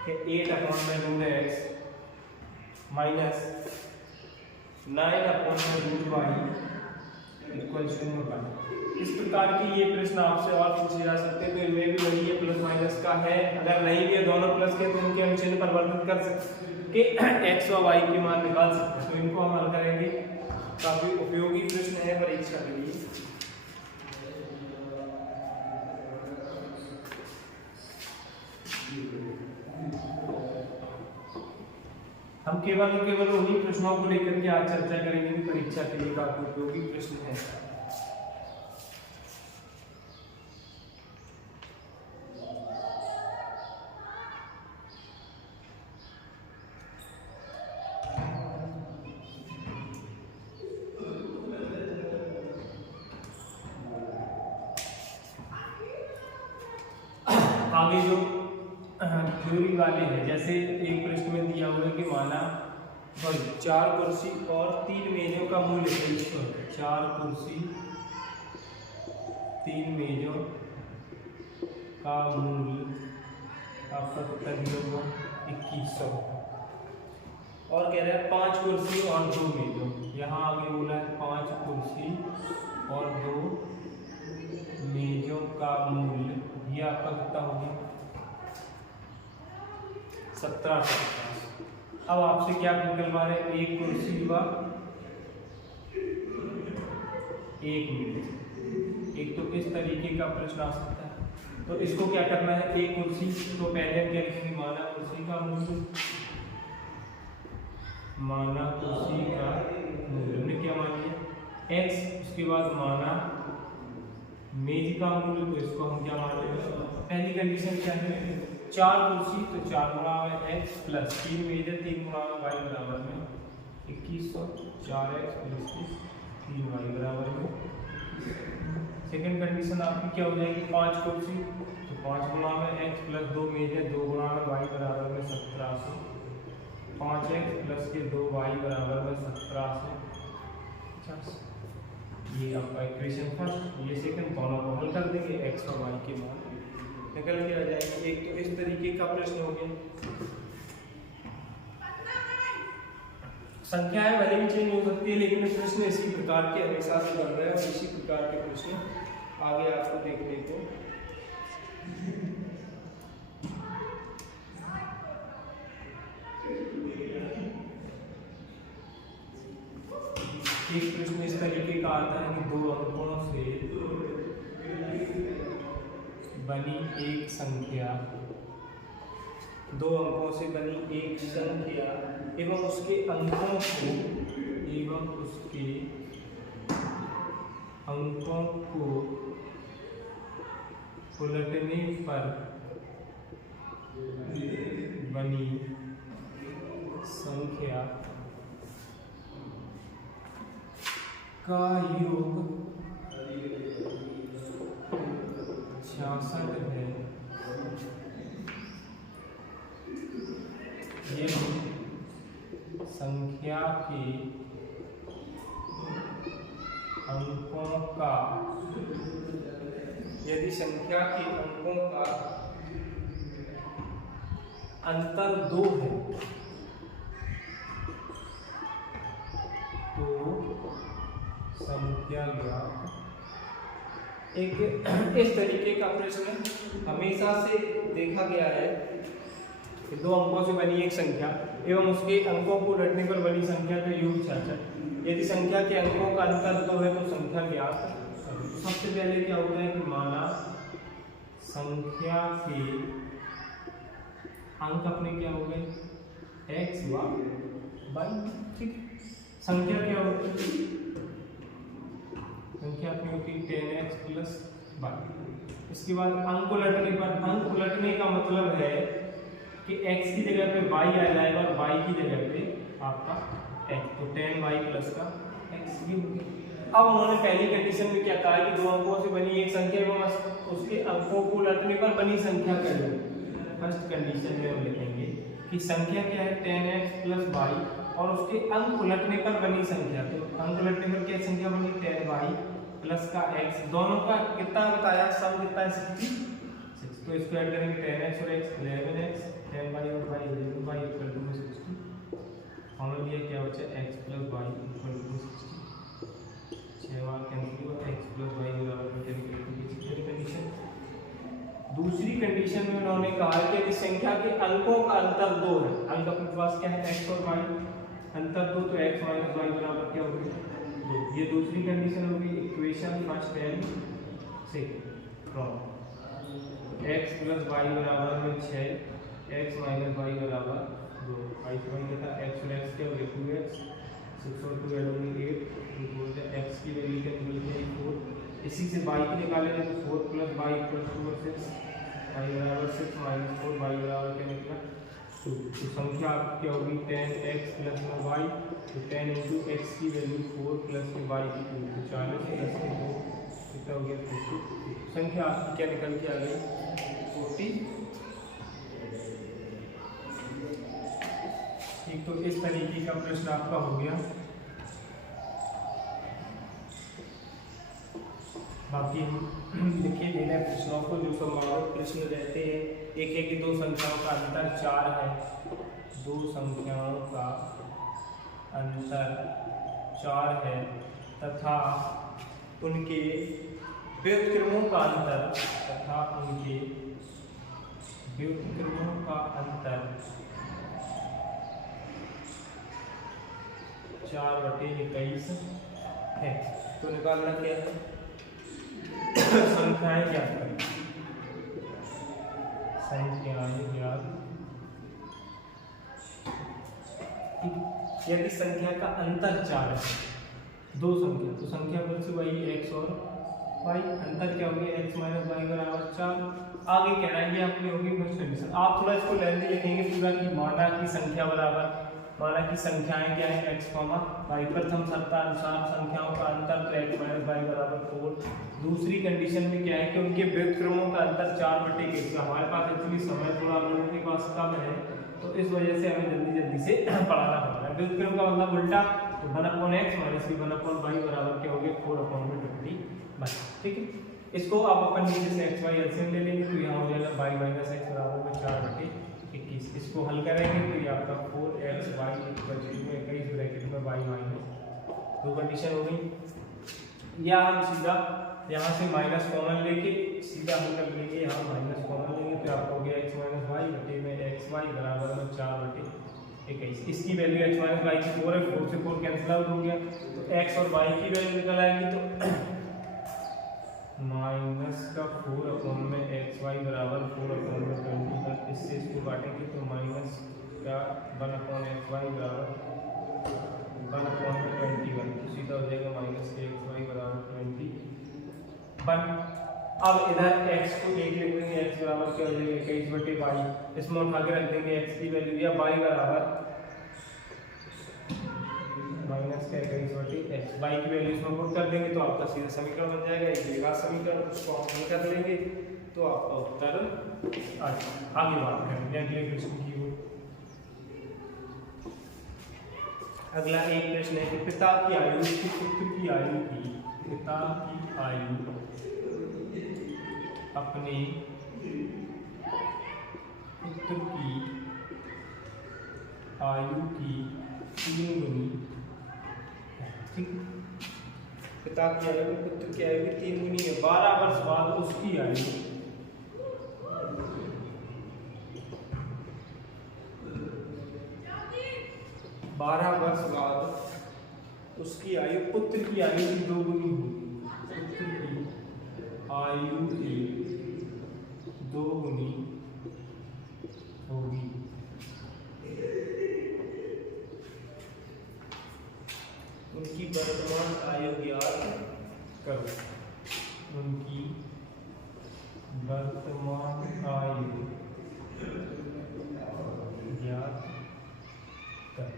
8 अपॉन में रूट एक्स माइनस 9 अपॉन में रूट वाई इक्वल्स टू में 1। इस प्रकार की ये प्रश्न आपसे और पूछे जा सकते हैं। तो इनमें भी वही है, प्लस माइनस का है। अगर नहीं भी है दोनों प्लस के, तो उनके हम चिन्ह परिवर्तित कर सकते हैं, एक्स और वाई के मान निकाल सकते हैं। तो इनको हम हल करेंगे। काफी उपयोगी प्रश्न है परीक्षा के लिए। हम केवल उन्हीं प्रश्नों को लेकर के आज चर्चा करेंगे, परीक्षा के लिए काफी उपयोगी प्रश्न है। आगे जो थ्योरी वाले हैं, जैसे एक प्रश्न में दिया हुआ है कि माना 4 कुर्सी और 3 मेजों का मूल्य 4 कुर्सी 3 मेजों का मूल्य आपका कितना दिया हुआ 2100। और कह रहा है 5 कुर्सी और 2 मेजों, यहाँ आगे बोला है 5 कुर्सी और 2 मेजों का मूल्य, ये आपका कितना हो गया 1750। अब आपसे क्या निकलवा रहे हैं, एक कुर्सी व एक मेज। एक तो इस तरीके का प्रश्न आ सकता है, तो इसको क्या करना है, एक कुर्सी, तो पहले हम क्या लिखेंगे, माना कुर्सी का मूल्य, माना कुर्सी का मूल्य हमने क्या मान लिया x, उसके बाद माना मेज का मूल्य, तो इसको हम क्या मान लेंगे, पहली कंडीशन क्या है, 4 कुर्सी तो 4 गुणा x प्लस 3 मेज 3 गुणा y बराबर में 2100, 4x प्लस 3y बराबर में। सेकंड कंडीशन आपकी क्या हो जाएगी, 5 कुर्सी तो 5 गुणा में x प्लस 2 मेज 2 गुणा में y बराबर में 1700, 5x प्लस के 2y बराबर में 1750। ये आपका इक्वेशन फर्स्ट, ये सेकंड, दोनों को हल कर देंगे, x और y के मान निकल के आ जाएंगे। एक तो इस तरीके का प्रश्न हो गया। संख्याएं भले भी चेंज हो सकती है, लेकिन प्रश्न इसी प्रकार के हमेशा से बन रहे हैं और इसी प्रकार के प्रश्न आगे आपको देखने को। एक प्रश्न इस तरीके का आता है कि 2 अंकों से बनी एक संख्या, 2 अंकों से बनी एक संख्या एवं उसके अंकों को उलटने पर बनी संख्या का योग 66 है। यदि संख्या के अंकों का अंतर 2 है तो संख्या ज्ञात। एक इस तरीके का प्रश्न हमेशा से देखा गया है कि 2 अंकों से बनी एक संख्या एवं उसके अंकों को उलटने पर बनी संख्या का योग 66। यदि संख्या के अंकों का अंतर 2 है तो संख्या ज्ञात। सबसे पहले क्या होता है कि माना संख्या के अंक अपने क्या हो गए x व y, ठीक। संख्या क्या होती है, संख्या अपनी होती है 10x प्लस y। इसके बाद अंक उलटने पर, अंक उलटने का मतलब है कि x की जगह पे y आ जाएगा और y की जगह पे आपका x, तो 10y प्लस का x ये हो गया। अब उन्होंने पहली कंडीशन में क्या कहा कि 2 अंकों से बनी एक संख्या एवं उसके अंकों को उलटने पर बनी संख्या का योग। फर्स्ट कंडीशन में हम लिखेंगे कि संख्या क्या है 10x प्लस y और उसके अंक उलटने पर बनी संख्या, तो अंक उलटने पर क्या संख्या बनी 10y प्लस का x, दोनों का कितना बताया, सम कितना है 66। तो इसको ऐड करेंगे 10x और x 11x, 10y और y 11y इक्वल टू 60। हमने लिया क्या बचा x plus y equal to 60, 6 बार कैंसिल हुआ, x प्लस y बराबर में कंडीशन। दूसरी कंडीशन में उन्होंने कहा कि यदि संख्या के अंकों का अंतर 2 है, अंक अपने पास क्या है x और y, अंतर 2 तो x माइनस y बराबर क्या होगी 2। ये दूसरी कंडीशन होगी equation first and second from x plus y बराबर में 6, x माइनस y बराबर 2। y से y था x और x क्या हो गया 2x, 6 और 2 ऐड होंगे 8, तो x की वैल्यू क्या मिलती है 4। इसी से y की निकालेंगे तो 4 plus y equal to 6, y बराबर 6 माइनस 4 y बराबर क्या निकला 2। तो संख्या आपकी क्या होगी 10x प्लस में y, तो 10 इंटू एक्स की वैल्यू 4 प्लस में y की 2, तो 40 प्लस में 2 कितना हो गया 50। संख्या आपकी क्या निकल के आ गई 40। ठीक, तो इस तरीके का प्रश्न आपका हो गया। बाकी हम लिखे दे रहे हैं प्रश्नों को, जो संभावित प्रश्न रहते हैं। एक है कि दो संख्याओं का अंतर 4 है, दो संख्याओं का अंतर 4 है तथा उनके व्युत्क्रमों का अंतर 4/21 है। तो निकालना क्या है, संख्याएं ज्ञात करें, संख्याएं ज्ञात। यदि संख्या का अंतर 4 है, दो संख्या, तो संख्या कौन सी, वही x और y, अंतर क्या होगी x माइनस वाई बराबर 4। आगे कह रहा है ये अपनी होगी फर्स्ट कंडीशन। आप थोड़ा इसको लेंदी लिखेंगे पूरा कि माना की संख्या बराबर, माना की संख्याएं क्या है x, y, प्रथम सत्ता अनुसार संख्याओं का अंतर तो x माइनस वाई बराबर 4। दूसरी कंडीशन में क्या है कि उनके व्युत्क्रमों का अंतर 4/21। हमारे पास एक्चुअली समय थोड़ा हम लोगों के पास कम है, तो इस वजह से हमें जल्दी जल्दी से पढ़ाना पड़ रहा है। व्युत्क्रम का मतलब उल्टा, तो 1/x माइनस 1/y बराबर क्या हो गया 4/20। ठीक है, इसको आप अपन नीचे से x y एलसीएम ले लेंगे, तो यहाँ हो जाएगा y माइनस x बराबर 4/21। इसको हल करेंगे तो ये आपका 4xy = 21 ब्रैकेट में y माइनस, दो कंडीशन हो गई। या हम सीधा यहाँ से माइनस कॉमन लेके सीधा हल कर लेंगे, यहाँ माइनस कॉमन लेंगे तो आपको हो गया x माइनस वाई बटे में xy बराबर में 4/21। इसकी वैल्यू x माइनस वाई की 4 है, 4 से 4 कैंसिल आउट हो गया, तो x और y की वैल्यू निकल आएगी, तो माइनस का 4 में xy बराबर 4/21। इससे इसको काटेंगे तो माइनस का 1/xy बराबर 1/21, तो सीधा हो जाएगा माइनस के xy बराबर 21। अब इधर x को एक लिख देंगे, x बराबर क्या हो जाएगा 21/y, इसमें उठा के रख देंगे x की वैल्यू, या y बराबर माइनस का 21/x, y की वैल्यू इसमें पुट कर देंगे तो आपका सीधा समीकरण बन जाएगा। एक द्विघात समीकरण, उसको हम हल कर लेंगे तो आपका उत्तर आ जाएगा। आगे बात करेंगे अगले प्रश्न की ओर। अगला एक प्रश्न है कि पिता की आयु की पुत्र की आयु की, पिता की आयु अपने पुत्र की आयु की 3 गुनी, पिता की आयु पुत्र की आयु की 3 गुनी है। 12 वर्ष बाद उसकी आयु 12 वर्ष बाद उसकी आयु पुत्र की आयु की 2 गुनी होगी, पुत्र की आयु की 2 गुनी होगी। उनकी वर्तमान आयु ज्ञात करो, उनकी वर्तमान आयु ज्ञात करो।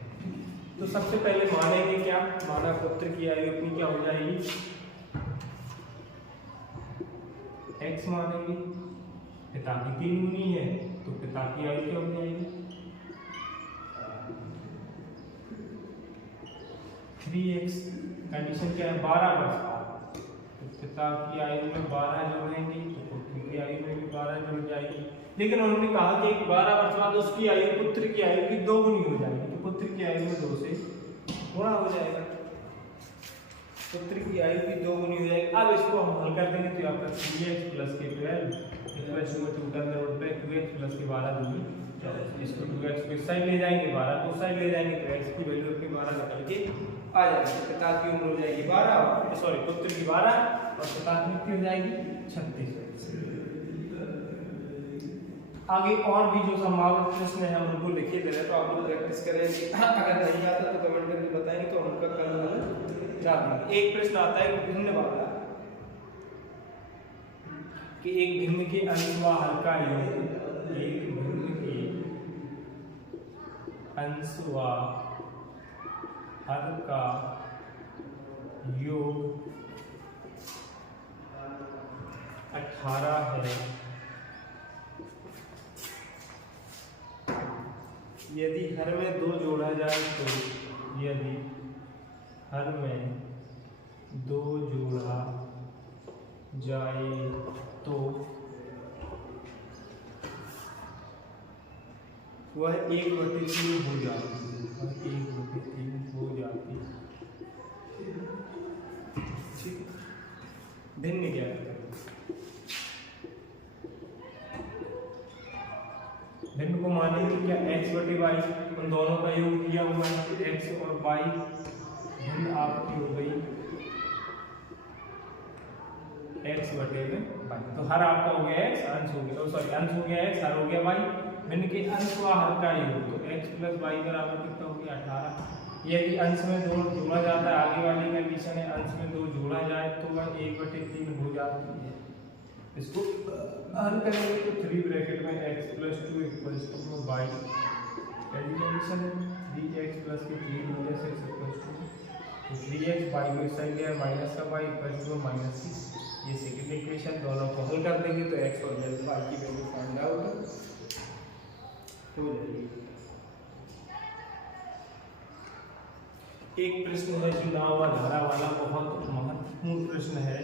तो सबसे पहले मानेंगे क्या, माना पुत्र की आयु अपनी क्या हो जाएगी x मानेंगे, पिता की 3 गुनी है तो पिता की आयु क्या हो जाएगी 3x। कंडीशन क्या है 12 वर्ष बाद, तो पिता की आयु में 12 जोड़ेंगे तो पुत्र की आयु में भी 12 जुड़ जाएगी। लेकिन उन्होंने कहा कि 12 वर्ष बाद उसकी आयु पुत्र की आयु की 2 गुनी हो जाएगी, तो पुत्र की आयु में 2 से गुणा हो जाएगा, पुत्र की आयु की 2 गुनी हो जाएगी। अब इसको हम हल कर देंगे तो आपका 3x + के 12 2x + के 12 दूनी, इसको 2x को इस साइड ले जाएंगे, 12 को उस साइड ले जाएंगे, तो x की वैल्यू अपनी 12 निकल के आ जाएगी। पिता की उम्र हो जाएगी 12, सॉरी पुत्र की 12 और पिता की कितनी हो जाएगी 36। आगे और भी जो संभावित प्रश्न है हम उनको लिखे दे रहे, तो आप लोग प्रैक्टिस करेंगे। अगर नहीं आता तो कमेंट करके बताएंगे, तो उनका कल हल डाल देंगे। एक प्रश्न आता है भिन्न वाला कि एक भिन्न के अंश व हर का योग, एक भिन्न के अंश व हर का योग 18 है, यदि हर में 2 जोड़ा जाए तो, यदि हर में 2 जोड़ा जाए तो वह 1/3 हो जाती है, वह 1/3 हो जाती है। ठीक, भिन्न क्या है? भिन्न को मानेंगे क्या x/y, उन दोनों का योग किया हुआ है तो x और y भिन्न आपकी हो गई x/y। तो हर आपका हो गया x, अंश हो गया, सॉरी अंश हो गया x, हर हो गया y। भिन्न के अंश व हर का योग तो x + y बराबर कितना हो गया 18। यदि अंश में 2 जोड़ा जाता है, आगे वाली कंडीशन है अंश में 2 जोड़ा जाए तो वह 1/3 हो जाती है। इसको हल करेंगे तो 3 ब्रैकेट में x + 2 = y, पहली कंडीशन है 3x + 3 - x = 2, तो 3x y को इस साइड लिया माइनस का y = -6। ये सेकंड इक्वेशन, दोनों को हल कर देंगे तो x और y की वैल्यू फाइंड आउट हो जाएगी। एक प्रश्न है जो नाव व धारा वाला, बहुत महत्वपूर्ण प्रश्न है।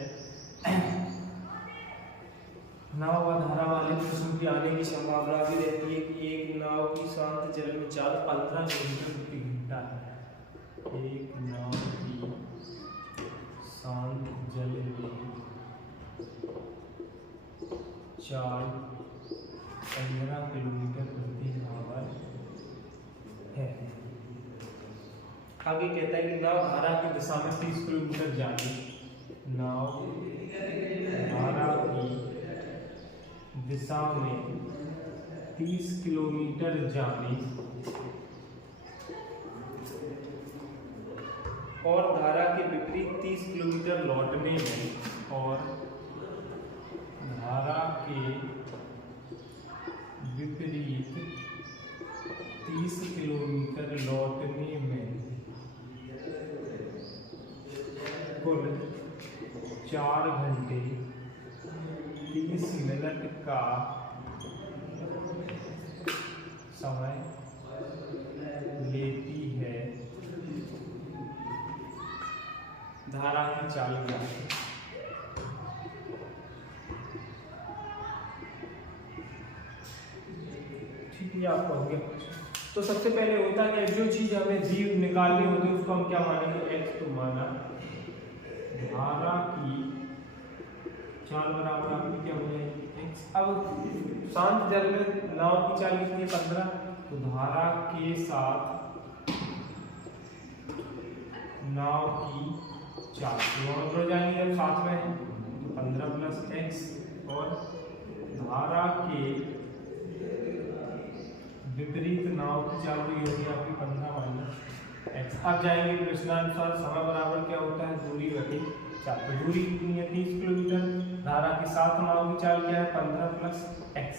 नाव व धारा वाले प्रश्न की आने की संभावना भी रहती है कि एक नाव की शांत जल में चाल 15 किलोमीटर प्रति घंटा है। एक नाव की शांत जल में चाल 15 किलोमीटर प्रति आवर है। आगे कहता है कि नाव धारा की दिशा में 30 किलोमीटर जानी, नाव धारा की दिशा में 30 किलोमीटर जाने और धारा के विपरीत 30 किलोमीटर लौटने में, और धारा के विपरीत 30 किलोमीटर लौटने में कुल 4 घंटे 30 मिनट का समय लेती है धारा की चाल क्या है। ठीक है, आपका हो गया। तो सबसे पहले होता है कि जो चीज हमें जी निकालनी होती है उसको हम क्या मानेंगे, x तो माना, धारा की चाल बराबर आपकी क्या हो जाएगी x। अब शांत जल में नाव की चाल कितनी है 15, तो धारा के साथ नाव की चाल दोनों जुड़ जाएंगे जब साथ में है, तो 15 + x, और धारा के विपरीत नाव की चाल भी होगी आपकी 15 - x। अब जाएंगे प्रश्नानुसार, समय बराबर क्या होता है दूरी बटे चाल। तो दूरी कितनी है 30 किलोमीटर, धारा के साथ नाव की चाल क्या है 15 + x।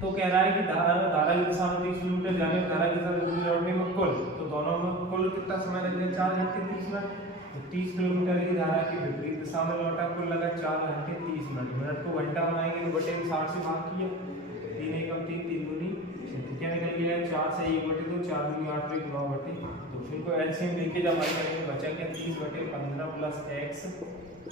तो कह रहा है कि धारा की दिशा में 30 किलोमीटर जाने, धारा की दिशा में लौटने में कुल, तो दोनों में कुल कितना समय लगेगा 4 घंटे 30 मिनट। तो 30 किलोमीटर की धारा की विपरीत दिशा में लौटा, कुल लगा 4 घंटे 30 मिनट। मिनट को घंटा बनाएंगे तो बटे 60 से भाग किया, 3 × 3 3 दूनी, क्या निकल गया 4 से 1/2, 4 दूनी 8 × 1 9/2। तो फिर को एलसीएम लेके जब हल करेंगे बचा क्या 30/15 + x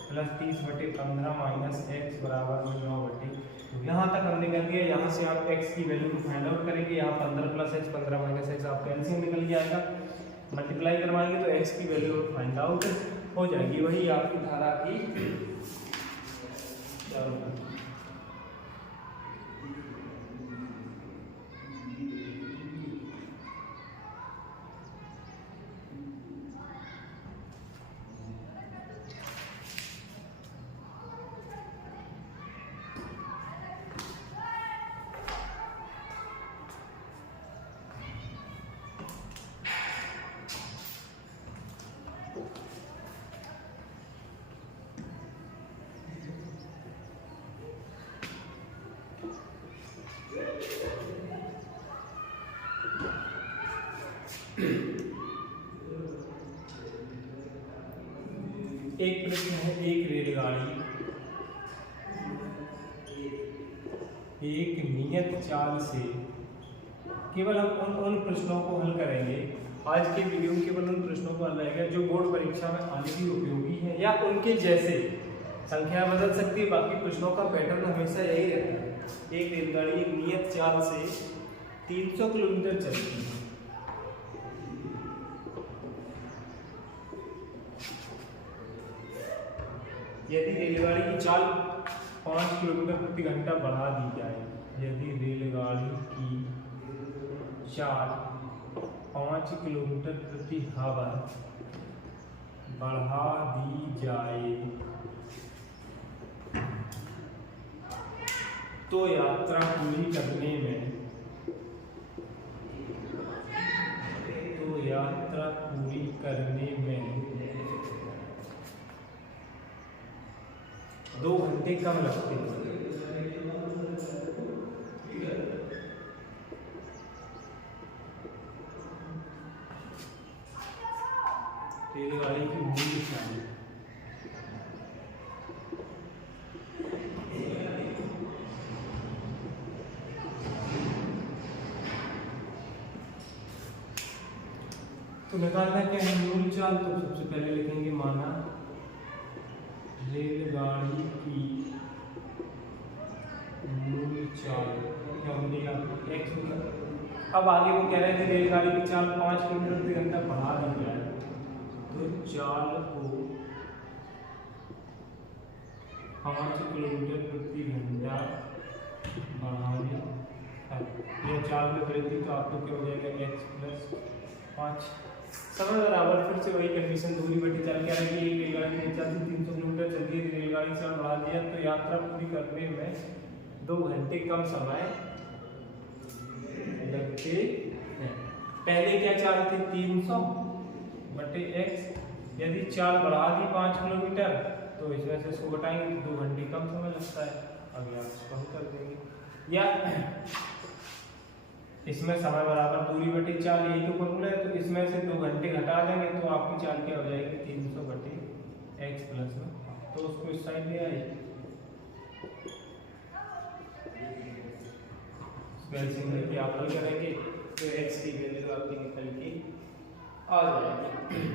+ 30/15 - x बराबर 9/2। तो यहाँ तक हमने कर दिया। यहाँ से आप x की वैल्यू को फाइंड आउट करेंगे, यहाँ 15 + x 15 - x आपका एलसीएम निकल के आएगा, मल्टीप्लाई करवाएंगे तो x की वैल्यू फाइंड आउट हो जाएगी, वही आपकी धारा की एक प्रश्न है, एक रेलगाड़ी एक नियत चाल से, केवल हम उन प्रश्नों को हल करेंगे आज के वीडियो में, केवल उन प्रश्नों को हल रहेगा जो बोर्ड परीक्षा में आने की उपयोगी है या उनके जैसे संख्या बदल सकती है, बाकी प्रश्नों का पैटर्न हमेशा यही रहता है। एक रेलगाड़ी एक नियत चाल से 300 किलोमीटर चलती है। यदि रेलगाड़ी की चाल 5 किलोमीटर प्रति घंटा बढ़ा दी जाए, यदि रेलगाड़ी की चाल 5 किलोमीटर प्रति आवर बढ़ा दी जाए तो यात्रा पूरी करने में 2 घंटे कम लगते हैं। रेलगाड़ी की मूल चाल तो निकालना क्या है मूल चाल, तो सबसे पहले लिखेंगे माना रेलगाड़ी की मूल चाल क्या हो गया x होगा। अब आगे वो कह रहे हैं कि रेलगाड़ी की चाल 5 किलोमीटर प्रति घंटा बढ़ा दी जाए, तो चाल को 5 किलोमीटर प्रति घंटा बढ़ाने यह चाल में वृद्धि, तो आपको क्या हो जाएगा x प्लस 5 समय बराबर फिर से वही कंडीशन दूरी बटी चाल क्या है कि एक रेलगाड़ी की चाल से 300 किलोमीटर चलती है, रेलगाड़ी से बढ़ा दिया तो यात्रा पूरी करने में 2 घंटे कम समय लगते हैं। पहले क्या चाल थी 300 बटे x, यदि चाल बढ़ा दी 5 किलोमीटर तो इसमें से इसको घटाएंगे तो 2 घंटे कम समय लगता है। अभी आप इसको हल कर देंगे, या इसमें समय बराबर दूरी बटे चाल यही तो फॉर्मूला है, तो इसमें से 2 घंटे घटा देंगे तो आपकी चाल क्या हो जाएगी 300 बटे x प्लस में, तो उसको इस साइड ले आइए, स्पेसिंग लेके आप हल करेंगे तो x की वैल्यू आपकी निकल के आ जाएगी।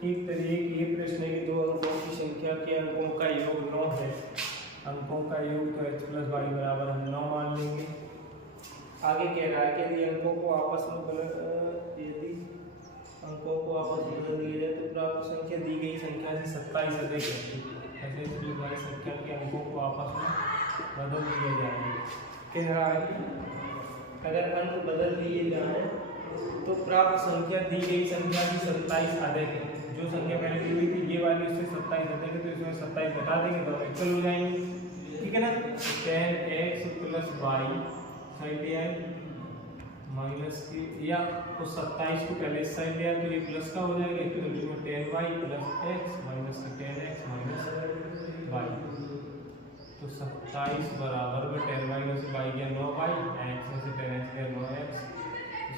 एक तरीके ये प्रश्न है कि 2 अंकों की संख्या के अंकों का योग 9 है, अंकों का योग तो x प्लस वाई बराबर हम 9 मान लेंगे। आगे कह रहा है कि यदि अंकों को आपस में बदल दिया जाए तो प्राप्त संख्या दी गई संख्या से 27 अधिक है। ऐसे इसलिए वाई संख्या के अंकों को आपस में बदल दिया जाए। कह रहा है कि अगर अंक बदल दिए जाए तो प्राप्त संख्या दी गई संख्या की 27 अधिक है। जो संख्या पहले दी हुई थी ये वाली उससे 27 अधिक है, तो इसमें 27 घटा देंगे तो इक्वल हो जाएंगे, ठीक है ना। 10x प्लस वाई साइड ले आए माइनस के, या उस 27 को पहले इस साइड ले आए तो ये प्लस का हो जाएगा, तो में 10y प्लस x माइनस के 10x माइनस वाई, तो 27 बराबर में 10y में से y गया 9y, x में से 10x गया 9x,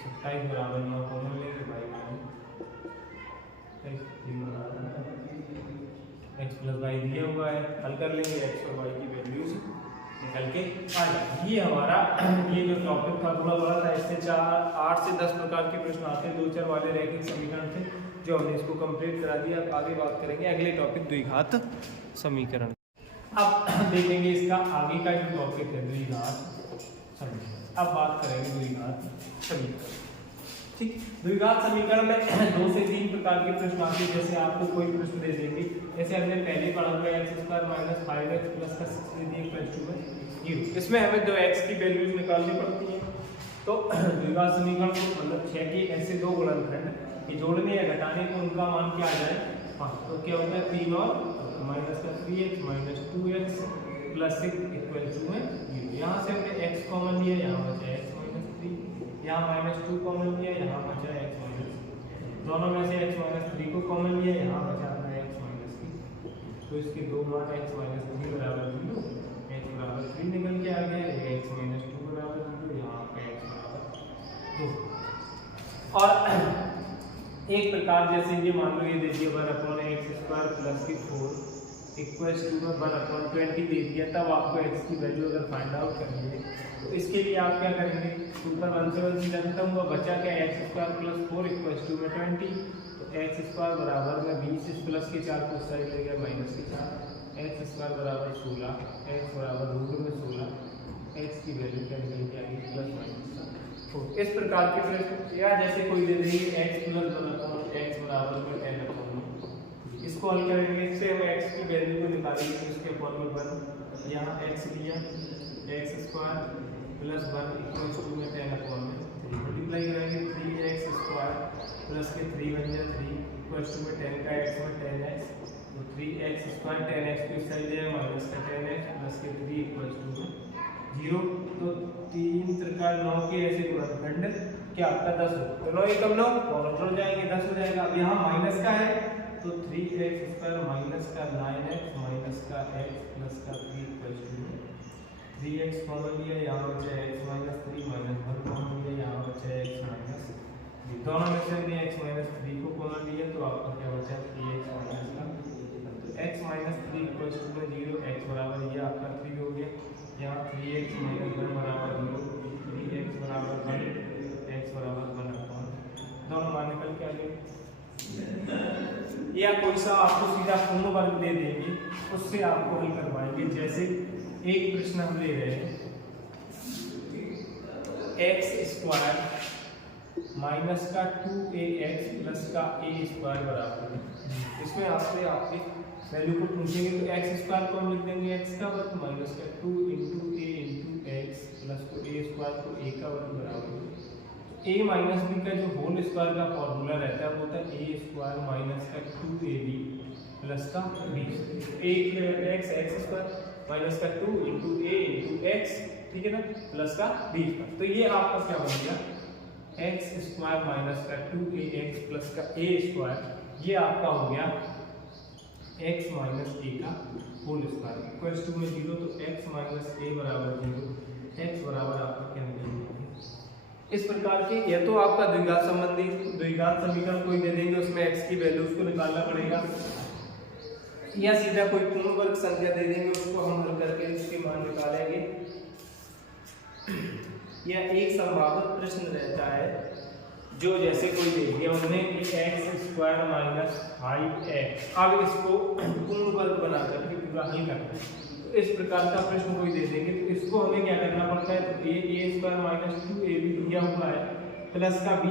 27 बराबर 9 कॉमन लेंगे y x प्लस वाई दिया हुआ है, हल कर लेंगे x और y की वैल्यूज निकल के आ जाएगी। ये हमारा ये जो टॉपिक था थोड़ा बड़ा था, इससे 8 से 10 प्रकार के प्रश्न आते हैं 2-4 वाले रैखिक समीकरण थे जो हमने इसको कंप्लीट करा दिया। अब आगे बात करेंगे अगले टॉपिक द्विघात समीकरण। अब देखेंगे इसका आगे का जो टॉपिक है द्विघात समीकरण। अब बात करेंगे द्विघात समीकरण, ठीक। द्विघात समीकरण में 2 से 3 प्रकार के प्रश्न आते हैं। जैसे आपको कोई प्रश्न दे देंगे, जैसे हमने पहले पढ़ा हुआ x² माइनस 5x प्लस का 6 दे दिया इक्वल टू 0, इसमें हमें 2x की वैल्यूज निकालनी पड़ती है। तो द्विघात समीकरण को मतलब 6 के ऐसे 2 गुणनखंड कि जोड़ने या घटाने को उनका मान क्या आ जाए 5, तो क्या होता है 3 और माइनस का 3x minus 2x plus 6 equal to 0। यहाँ से हमने x कॉमन लिया, यहाँ बचा x माइनस 3, यहाँ माइनस 2 कॉमन लिया, यहाँ बचा x माइनस, दोनों में से x माइनस 3 को कॉमन लिया, यहाँ बचा अपना x माइनस 3, तो इसके 2 मान x माइनस 3 बराबर 0, x बराबर 3 निकल के आ गया, x माइनस 2 बराबर 0, यहाँ पे x बराबर 2। और एक प्रकार जैसे ये मान लो ये दे दिया 1/x² प्लस 4 इक्वल्स टू में 1/20 दे दिया, तब आपको x की वैल्यू अगर फाइंड आउट करनी है तो इसके लिए आप क्या करेंगे, ऊपर 1 से 1 खत्म हुआ, बचा क्या x² + 4 इक्वल्स टू में 20, तो x² बराबर में 20 इस प्लस के 4 को उस साइड ले गया माइनस के 4, x² बराबर 16, x बराबर रूट में 16, x की वैल्यू क्या निकल के आएगी प्लस माइनस। तो इस प्रकार के प्रश्न या जैसे कोई दे देंगे x + x बराबर में 10/, इसको हल करेंगे, इससे हम x की वैल्यू को निकालेंगे तो इसके फॉर्म में 1, यहाँ x लिया x² + 1 इक्वल्स टू में 10/, मल्टीप्लाई करेंगे 3x² प्लस के 3 बन जाए 3 इक्वल्स टू में 10 का x में 10x, तो 3x² 10x को इस साइड जाए माइनस का 10x प्लस के 3 इक्वल्स टू में 0, तो 3 त्रिका 9 के ऐसे गुणनखंड क्या आपका 10 हो, तो 9 एकम 9 और जुड़ जाएंगे 10 हो जाएगा। अब यहाँ माइनस का है तो 3x² माइनस का 9x माइनस का x प्लस का 3 इक्वल्स टू 3x कॉमन लिया, यहाँ बचा x माइनस 3 माइनस 1 कॉमन लिया, यहाँ बचा x माइनस 3, दोनों में से हमने x माइनस 3 को कॉमन लिया तो आपका क्या बचा 3x माइनस का, तो x minus 3 equals to 0, x बराबर ये आपका 3 हो गया, यहाँ 3x माइनस 1 बराबर 0, 3x बराबर 1, x बराबर 1/, दोनों मान निकल के आ गए। या कोई सा आपको सीधा पूर्ण वर्ग दे देंगे, उससे आपको हल करवाएंगे। जैसे एक प्रश्न हम ले रहे हैं x² माइनस का 2ax प्लस का a² बराबर है, इसमें आपसे आपके वैल्यू को पूछेंगे तो x² को हम लिख देंगे x का वर्ग माइनस का 2 × a × x प्लस को a² को a का वर्ग बराबर है। a माइनस b का जो होल स्क्वायर का फॉर्मूला रहता है वो होता है a² माइनस का 2ab प्लस का b, x² माइनस का 2 × a × x, ठीक है ना, प्लस का b, तो ये आपका क्या बन गया x² माइनस का 2ax प्लस का a², ये आपका हो गया x माइनस a का होल स्क्वायर इक्वल्स टू में 0, तो x माइनस a बराबर 0, x बराबर आपका क्या निकलेगा। इस प्रकार के या तो आपका द्विघात संबंधी द्विघात समीकरण कोई दे देंगे, उसमें x की वैल्यू उसको निकालना पड़ेगा, या सीधा कोई पूर्ण वर्ग संख्या दे देंगे उसको हम हल करके उसके मान निकालेंगे, या एक संभावित प्रश्न रहता है जो जैसे कोई दे दिया हमने x² माइनस 5x, अब इसको पूर्ण वर्ग बना करके पूरा हल करना है, तो इस प्रकार का प्रश्न कोई दे देंगे तो इसको हमें क्या करना पड़ता है, तो a² माइनस 2ab दिया हुआ है प्लस का b²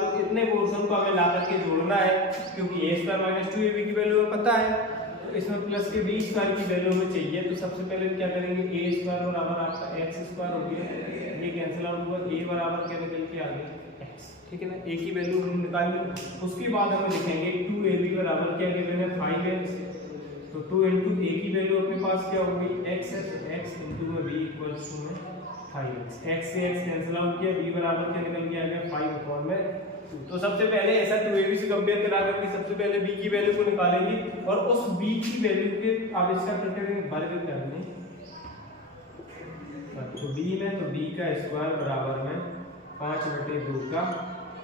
को इतने पोर्शन को हमें ला करके जोड़ना है, क्योंकि a² माइनस 2ab की वैल्यू हमें पता है, तो इसमें प्लस के b² की वैल्यू हमें चाहिए, तो सबसे पहले क्या करेंगे a² बराबर आपका x² हो गया, ये कैंसिल आउट हुआ, a बराबर क्या निकल के आ गया x, ठीक है ना, a की वैल्यू हम निकाल ली, उसके बाद हम लिखेंगे 2ab बराबर क्या गिवन है 5x, तो 2 × a की वैल्यू अपने पास क्या होगी x है, तो x × b इक्वल्स टू में 5x, x से x कैंसिल आउट किया, b बराबर क्या निकल के आ गया 5/2, तो सबसे पहले ऐसा 2ab से कंपेयर करा करके सबसे पहले b की वैल्यू को निकालेंगे और उस b की वैल्यू के आप इसका क्या करेंगे वर्ग करने, तो b में तो b का स्क्वायर बराबर में 5/2 का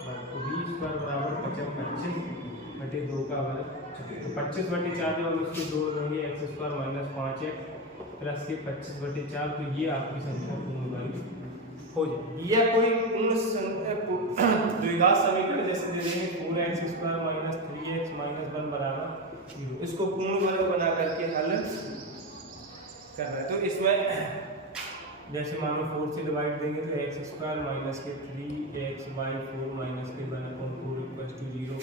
वर्ग, तो b² बराबर 25/2 का वर्ग, तो 25/4 जब हम इसको जोड़ देंगे x² माइनस 5x प्लस के 25/4, तो ये आपकी संख्या पूर्ण वर्ग हो जाएगी। या कोई पूर्ण द्विघात समीकरण जैसे दे देंगे 4x² माइनस 3x माइनस 1 बराबर 0, इसको पूर्ण वर्ग बना करके हल कर रहे हैं, तो इसमें जैसे मान लो 4 से डिवाइड देंगे तो x² माइनस के 3x/4 माइनस के 1/4 इक्वल्स टू 0,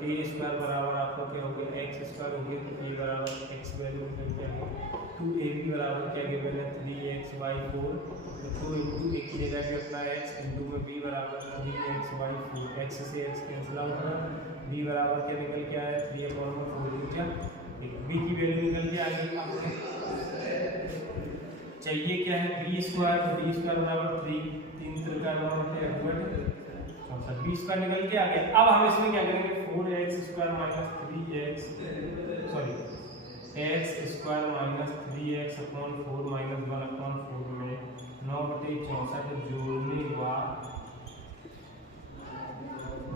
a² बराबर आपका क्या हो गया x² हो गया, तो a बराबर x वैल्यू निकल के आ गया, 2ab बराबर क्या गिवन है 3x/4, तो 2 × एक की जगह पे अपना x इंटू में b बराबर 3x/4, x से x कैंसिल आउट हुआ, b बराबर क्या निकल के आया 3/4, b की वैल्यू निकल के आ गई। आपको चाहिए क्या है b², तो b² बराबर 3 त्रिका 9 b² निकल के आ गया। अब हम इसमें क्या करेंगे 4x² minus 3x x² minus 3x/4 minus 1/4 में 9/64 जोड़ने व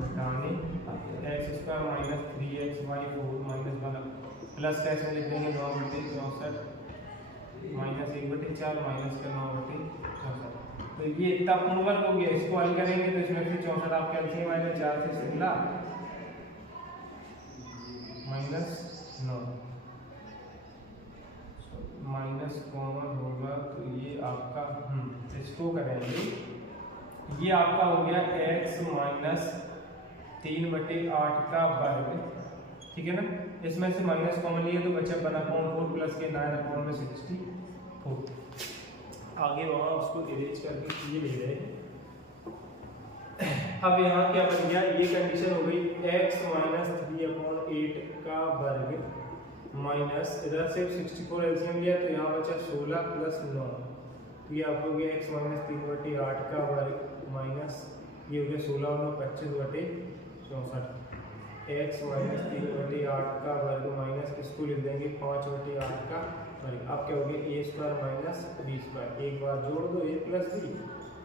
घटाने x² minus 3x/4 minus 1 plus का इसमें लिख देंगे 9/64 -1/4 माइनस का 9/64। तो ये इतना पूर्ण वर्ग हो गया, इसको हल करेंगे तो इसमें से 64 आपका एलसीएम आएगा 4 से 16 -9 माइनस कॉमन होगा तो ये आपका इसको करेंगे, ये आपका हो गया x माइनस 3/8 का वर्ग, ठीक है ना। इसमें से माइनस कॉमन लिया तो बचा 1/4 प्लस के 9/64। आगे वहाँ उसको इरेज करके ये ले रहे हैं। अब यहाँ क्या बन गया, ये कंडीशन हो गई x माइनस 3/8 का वर्ग माइनस इधर से 64 एलसीएम लिया तो यहाँ बचा 16 प्लस 9, तो ये आपको हो गया x माइनस 3/8 का वर्ग माइनस ये हो गया 16 और 9 25/64, x माइनस 3/8 का वर्ग माइनस इसको लिख देंगे 5/8 का वर्ग। अब क्या हो गया a² माइनस b², एक बार जोड़ दो a plus b,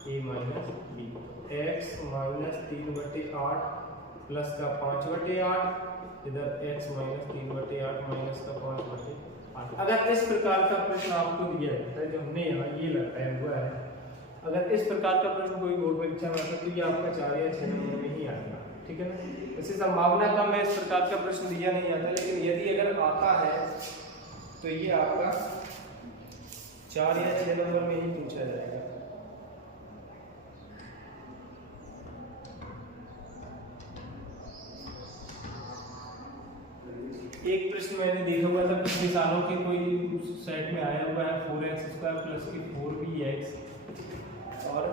a minus b, x minus 3/8 plus का 5/8, इधर x माइनस 3/8 माइनस का 5/8। अगर इस प्रकार का प्रश्न आपको दिया जाता है, जो हमने यहाँ ये लगाया हुआ है, अगर इस प्रकार का प्रश्न कोई बोर्ड परीक्षा में आता है तो ये आपका 4 या 6 नंबर में ही आएगा, ठीक है ना। वैसे संभावना कम है इस प्रकार का प्रश्न दिया नहीं आता, लेकिन यदि अगर आता है तो ये आपका 4 या 6 नंबर में ही पूछा जाएगा। एक प्रश्न मैंने देखा हुआ था पिछले सालों के, कोई सेट में आया हुआ है 4x² प्लस की 4bx और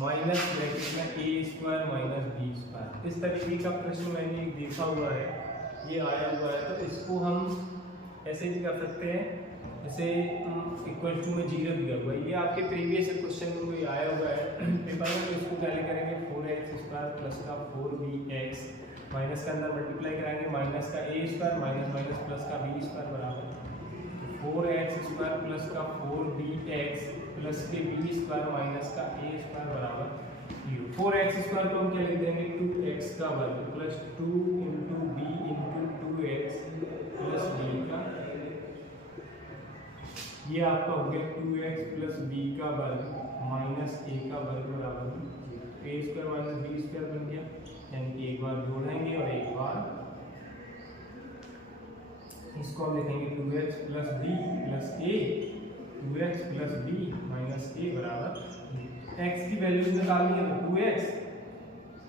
माइनस ब्रैकेट में a² माइनस b²। इस तरीके का प्रश्न मैंने एक देखा हुआ है, ये आया हुआ है। तो इसको हम ऐसे भी कर सकते हैं, जैसे इक्वल टू में 0 दिया हुआ है, ये आपके प्रीवियस क्वेश्चन में कोई आया हुआ है पेपर में, तो इसको पहले करेंगे 4x² प्लस का 4bx माइनस का अंदर मल्टीप्लाई कराएंगे माइनस का a² माइनस माइनस प्लस का b² बराबर 4x² प्लस का 4bx प्लस के b² माइनस का a² बराबर 0। 4x² को हम क्या लिख देंगे 2x का वर्ग plus 2 into b into 2x plus b का, ये आपका हो गया 2x प्लस b का वर्ग माइनस a का वर्ग बराबर a² माइनस b² बन गया, यानी कि एक बार जोड़ेंगे और एक बार इसको हम लिखेंगे 2x plus b plus a, 2x plus b minus a बराबर x की वैल्यू निकालनी है तो 2x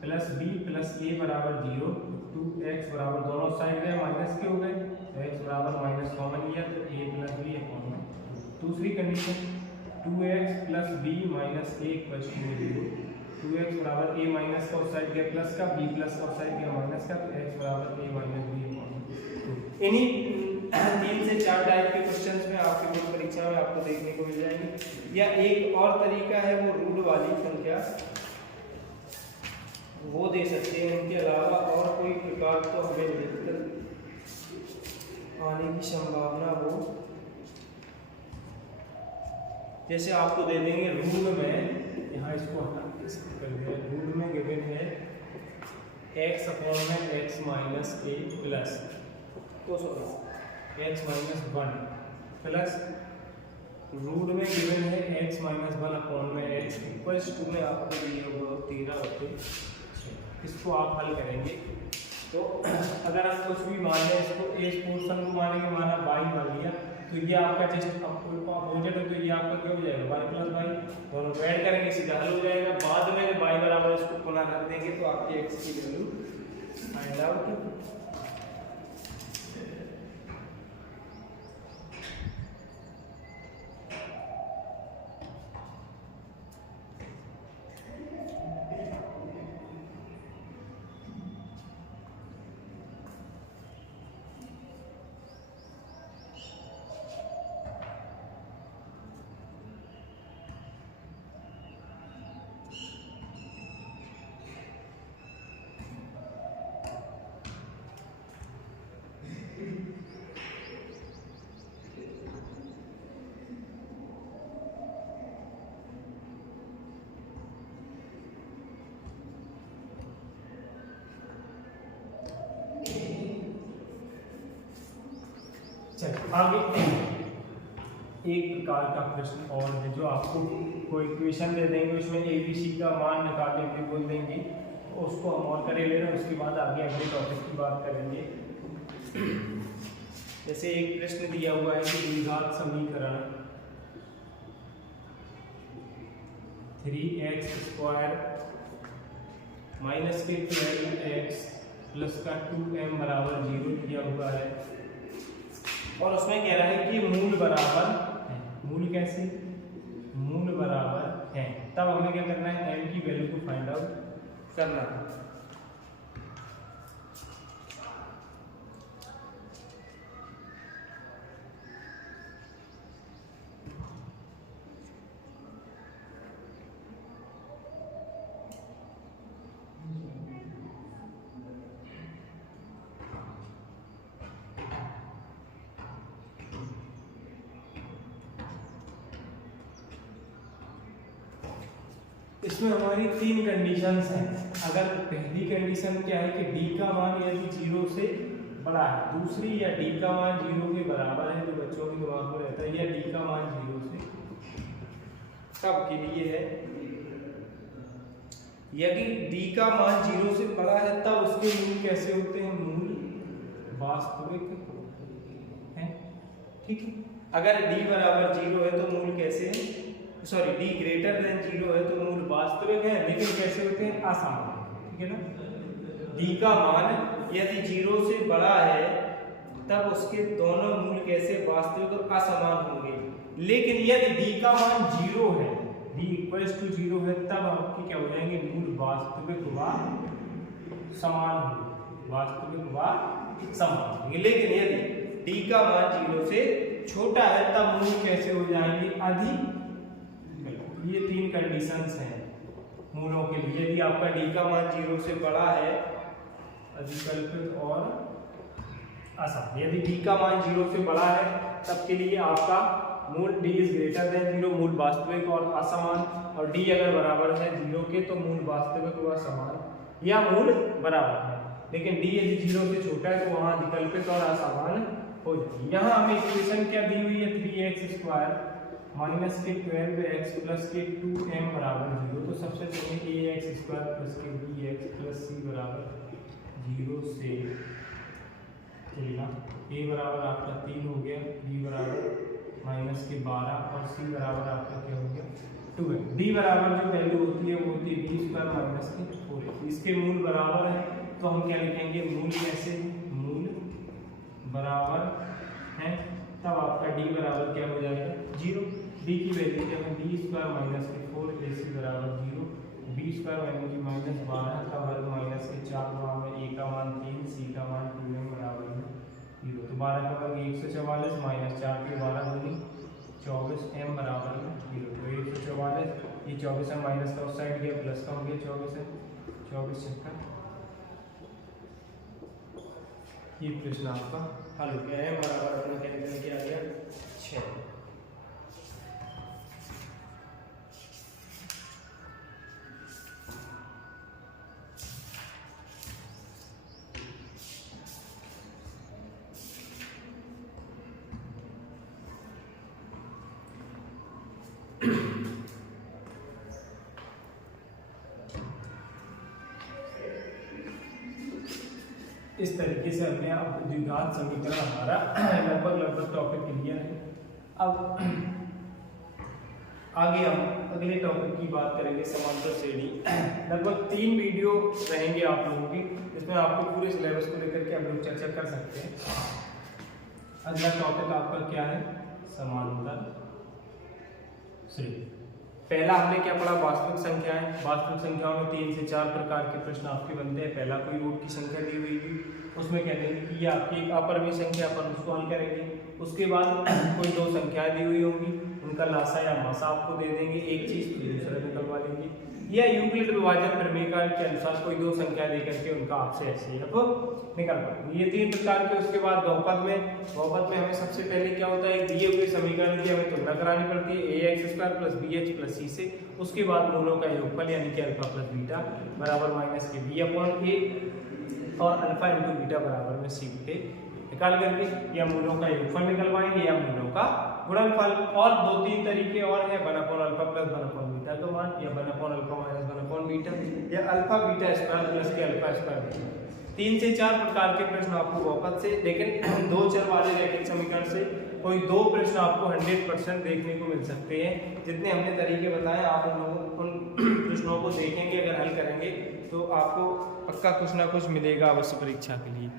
plus b plus a बराबर 0, 2x बराबर दोनों साइड गए माइनस के हो गए, तो x बराबर माइनस कॉमन लिया तो a प्लस b अपॉन। दूसरी condition 2x plus b minus a equal to 0, 2x बराबर a माइनस का उस साइड गया प्लस का, b प्लस का उस साइड गया माइनस का, तो x बराबर a माइनस b अपॉन। इन्हीं 3 से 4 टाइप के क्वेश्चंस में आपकी बोर्ड परीक्षा में आपको देखने को मिल जाएंगे। या एक और तरीका है वो रूट वाली संख्या, वो दे सकते हैं। इनके अलावा और कोई प्रकार तो हमें दिक्कत आने की संभावना हो, जैसे आपको दे देंगे रूट में, यहाँ इसको हटा के कर दिया, रूट में गिवन है x अपॉन में x minus a plus x minus 1 plus root में गिवन है x माइनस 1 अपॉन में x इक्वल्स टू में आपको दिया हुआ 13 होते। इसको आप हल करेंगे तो अगर आप कुछ भी मान लें, इसको इस पोर्शन को मानेंगे, माना y मान लिया, तो ये आपका जस्ट अपोजिट है, तो ये आपका क्या हो जाएगा y प्लस y, दोनों को ऐड करेंगे सीधा हल हो जाएगा। बाद में y बराबर इसको पुनः रख देंगे तो आपकी x की वैल्यू फाइंड आउट। आगे एक प्रकार का प्रश्न और है, जो आपको कोई इक्वेशन दे देंगे, उसमें ABC का मान निकालने के लिए बोल देंगे, उसको हम और करे ले रहे हैं, उसके बाद आगे अगले टॉपिक की बात करेंगे। जैसे एक प्रश्न दिया हुआ है कि द्विघात समीकरण 3x² माइनस के 12x प्लस का 2m बराबर 0 दिया हुआ है, और उसमें कह रहा है कि मूल बराबर है। मूल कैसे? मूल बराबर है, तब हमें क्या करना है, m की वैल्यू को फाइंड आउट करना है। इसमें हमारी 3 कंडीशंस हैं। अगर पहली कंडीशन क्या है कि d का मान यदि 0 से बड़ा है, दूसरी या d का मान 0 के बराबर है, जो बच्चों के दिमाग में रहता है, या d का मान 0 से तब के लिए है, यदि d का मान 0 से बड़ा है तब उसके मूल कैसे होते हैं, मूल वास्तविक है। ठीक है, अगर d बराबर 0 है तो मूल कैसे है, सॉरी d ग्रेटर देन 0 है तो मूल वास्तविक है, लेकिन कैसे होते हैं, असमान। ठीक है ना, d का मान यदि 0 से बड़ा है तब उसके दोनों मूल कैसे, वास्तविक और असमान होंगे। लेकिन यदि d का मान 0 है, d इक्वल्स टू 0 है, तब आपके क्या हो जाएंगे, मूल वास्तविक व समान होंगे, वास्तविक व समान होंगे। लेकिन यदि d का मान 0 से छोटा है तब मूल कैसे हो जाएंगे, अधिक। ये 3 कंडीशंस हैं मूलों के लिए। यदि आपका d का मान 0 से बड़ा है, अधिकल्पित और असमान। यदि d का मान 0 से बड़ा है तब के लिए आपका मूल d इज ग्रेटर देन 0, मूल वास्तविक और असमान, और d अगर बराबर है 0 के तो मूल वास्तविक व समान या मूल बराबर है। लेकिन d यदि 0 से छोटा है तो वहां अधिकल्पित और असमान हो जाएगी। यहाँ हमें इक्वेशन क्या दी हुई है, 3x² माइनस के 12x प्लस के 2m बराबर 0। तो सबसे पहले ax² प्लस के bx प्लस c बराबर 0 से तुलना, a बराबर आपका 3 हो गया, b बराबर माइनस के 12 और c बराबर आपका क्या हो गया, 2 है। d बराबर जो वैल्यू होती है वो होती है b² माइनस के 4। इसके मूल बराबर है तो हम क्या लिखेंगे, मूल कैसे, मूल बराबर है, तब आपका d बराबर क्या हो जाएगा, 0। d की वैल्यू क्या है, b² माइनस के 4, ac बराबर 0, b² यानी कि माइनस 12 का वर्ग माइनस के 4, वहाँ में a का मान 3, c का मान 2m बराबर है 0। तो 12 का वर्ग 144 माइनस 4 के 12 दूनी 24, m बराबर है 0। तो 144, ये 24 है, माइनस का उस साइड गया, प्लस का हो गया 24 है, 24 छक्का। ये प्रश्न आपका हल हो गया है, बराबर अपना कैलकुलेट किया गया 6। इस तरीके से हमने अब द्विघात समीकरण हमारा लगभग टॉपिक क्लियर है। अब आगे हम अगले टॉपिक की बात करेंगे, समांतर श्रेणी। लगभग 3 वीडियो रहेंगे आप लोगों की, इसमें आपको पूरे सिलेबस को लेकर के हम लोग चर्चा कर सकते हैं। अगला टॉपिक आपका क्या है, समांतर श्रेणी। पहला हमने क्या पढ़ा, वास्तविक संख्याएं। वास्तविक संख्याओं में 3 से 4 प्रकार के प्रश्न आपके बनते हैं। पहला कोई रूट की संख्या दी हुई थी, उसमें कहते हैं कि ये आपकी एक अपरिमेय संख्या, पर उसको हल करेंगे। उसके बाद कोई 2 संख्याएं दी हुई होंगी, उनका लासा या मासा आपको दे देंगे, एक चीज तो दूसरा निकलवा लेंगे, या यूक्लिड विभाजन प्रमेय के अनुसार कोई 2 संख्या देकर के उनका आपसे ऐसे आपको निकलवा लेंगे। ये 3 प्रकार के। उसके बाद बहुपद में हमें सबसे पहले क्या होता है, दिए हुए समीकरण की हमें तुलना करानी पड़ती है ax² plus bh plus c से। उसके बाद मूलों का योगफल यानी कि अल्फा प्लस बीटा बराबर माइनस के b/a और अल्फा इंटू बीटा बराबर में c के निकाल करके या मूलों का योगफल निकलवाएंगे या मूलों का गुणनफल। और 2-3 तरीके और है, 1/अल्फा प्लस 1/बीटा का मान, या 1/अल्फा माइनस 1/बीटा, या अल्फा बीटा स्क्वायर प्लस के अल्फा स्क्वायर। 3 से 4 प्रकार के प्रश्न आपको बहुपद से, लेकिन 2 चर वाले रैखिक समीकरण से कोई 2 प्रश्न आपको 100% देखने को मिल सकते हैं। जितने हमने तरीके बताए आप उन प्रश्नों को देखेंगे, अगर हल करेंगे तो आपको पक्का कुछ ना कुछ मिलेगा अवश्य परीक्षा के लिए।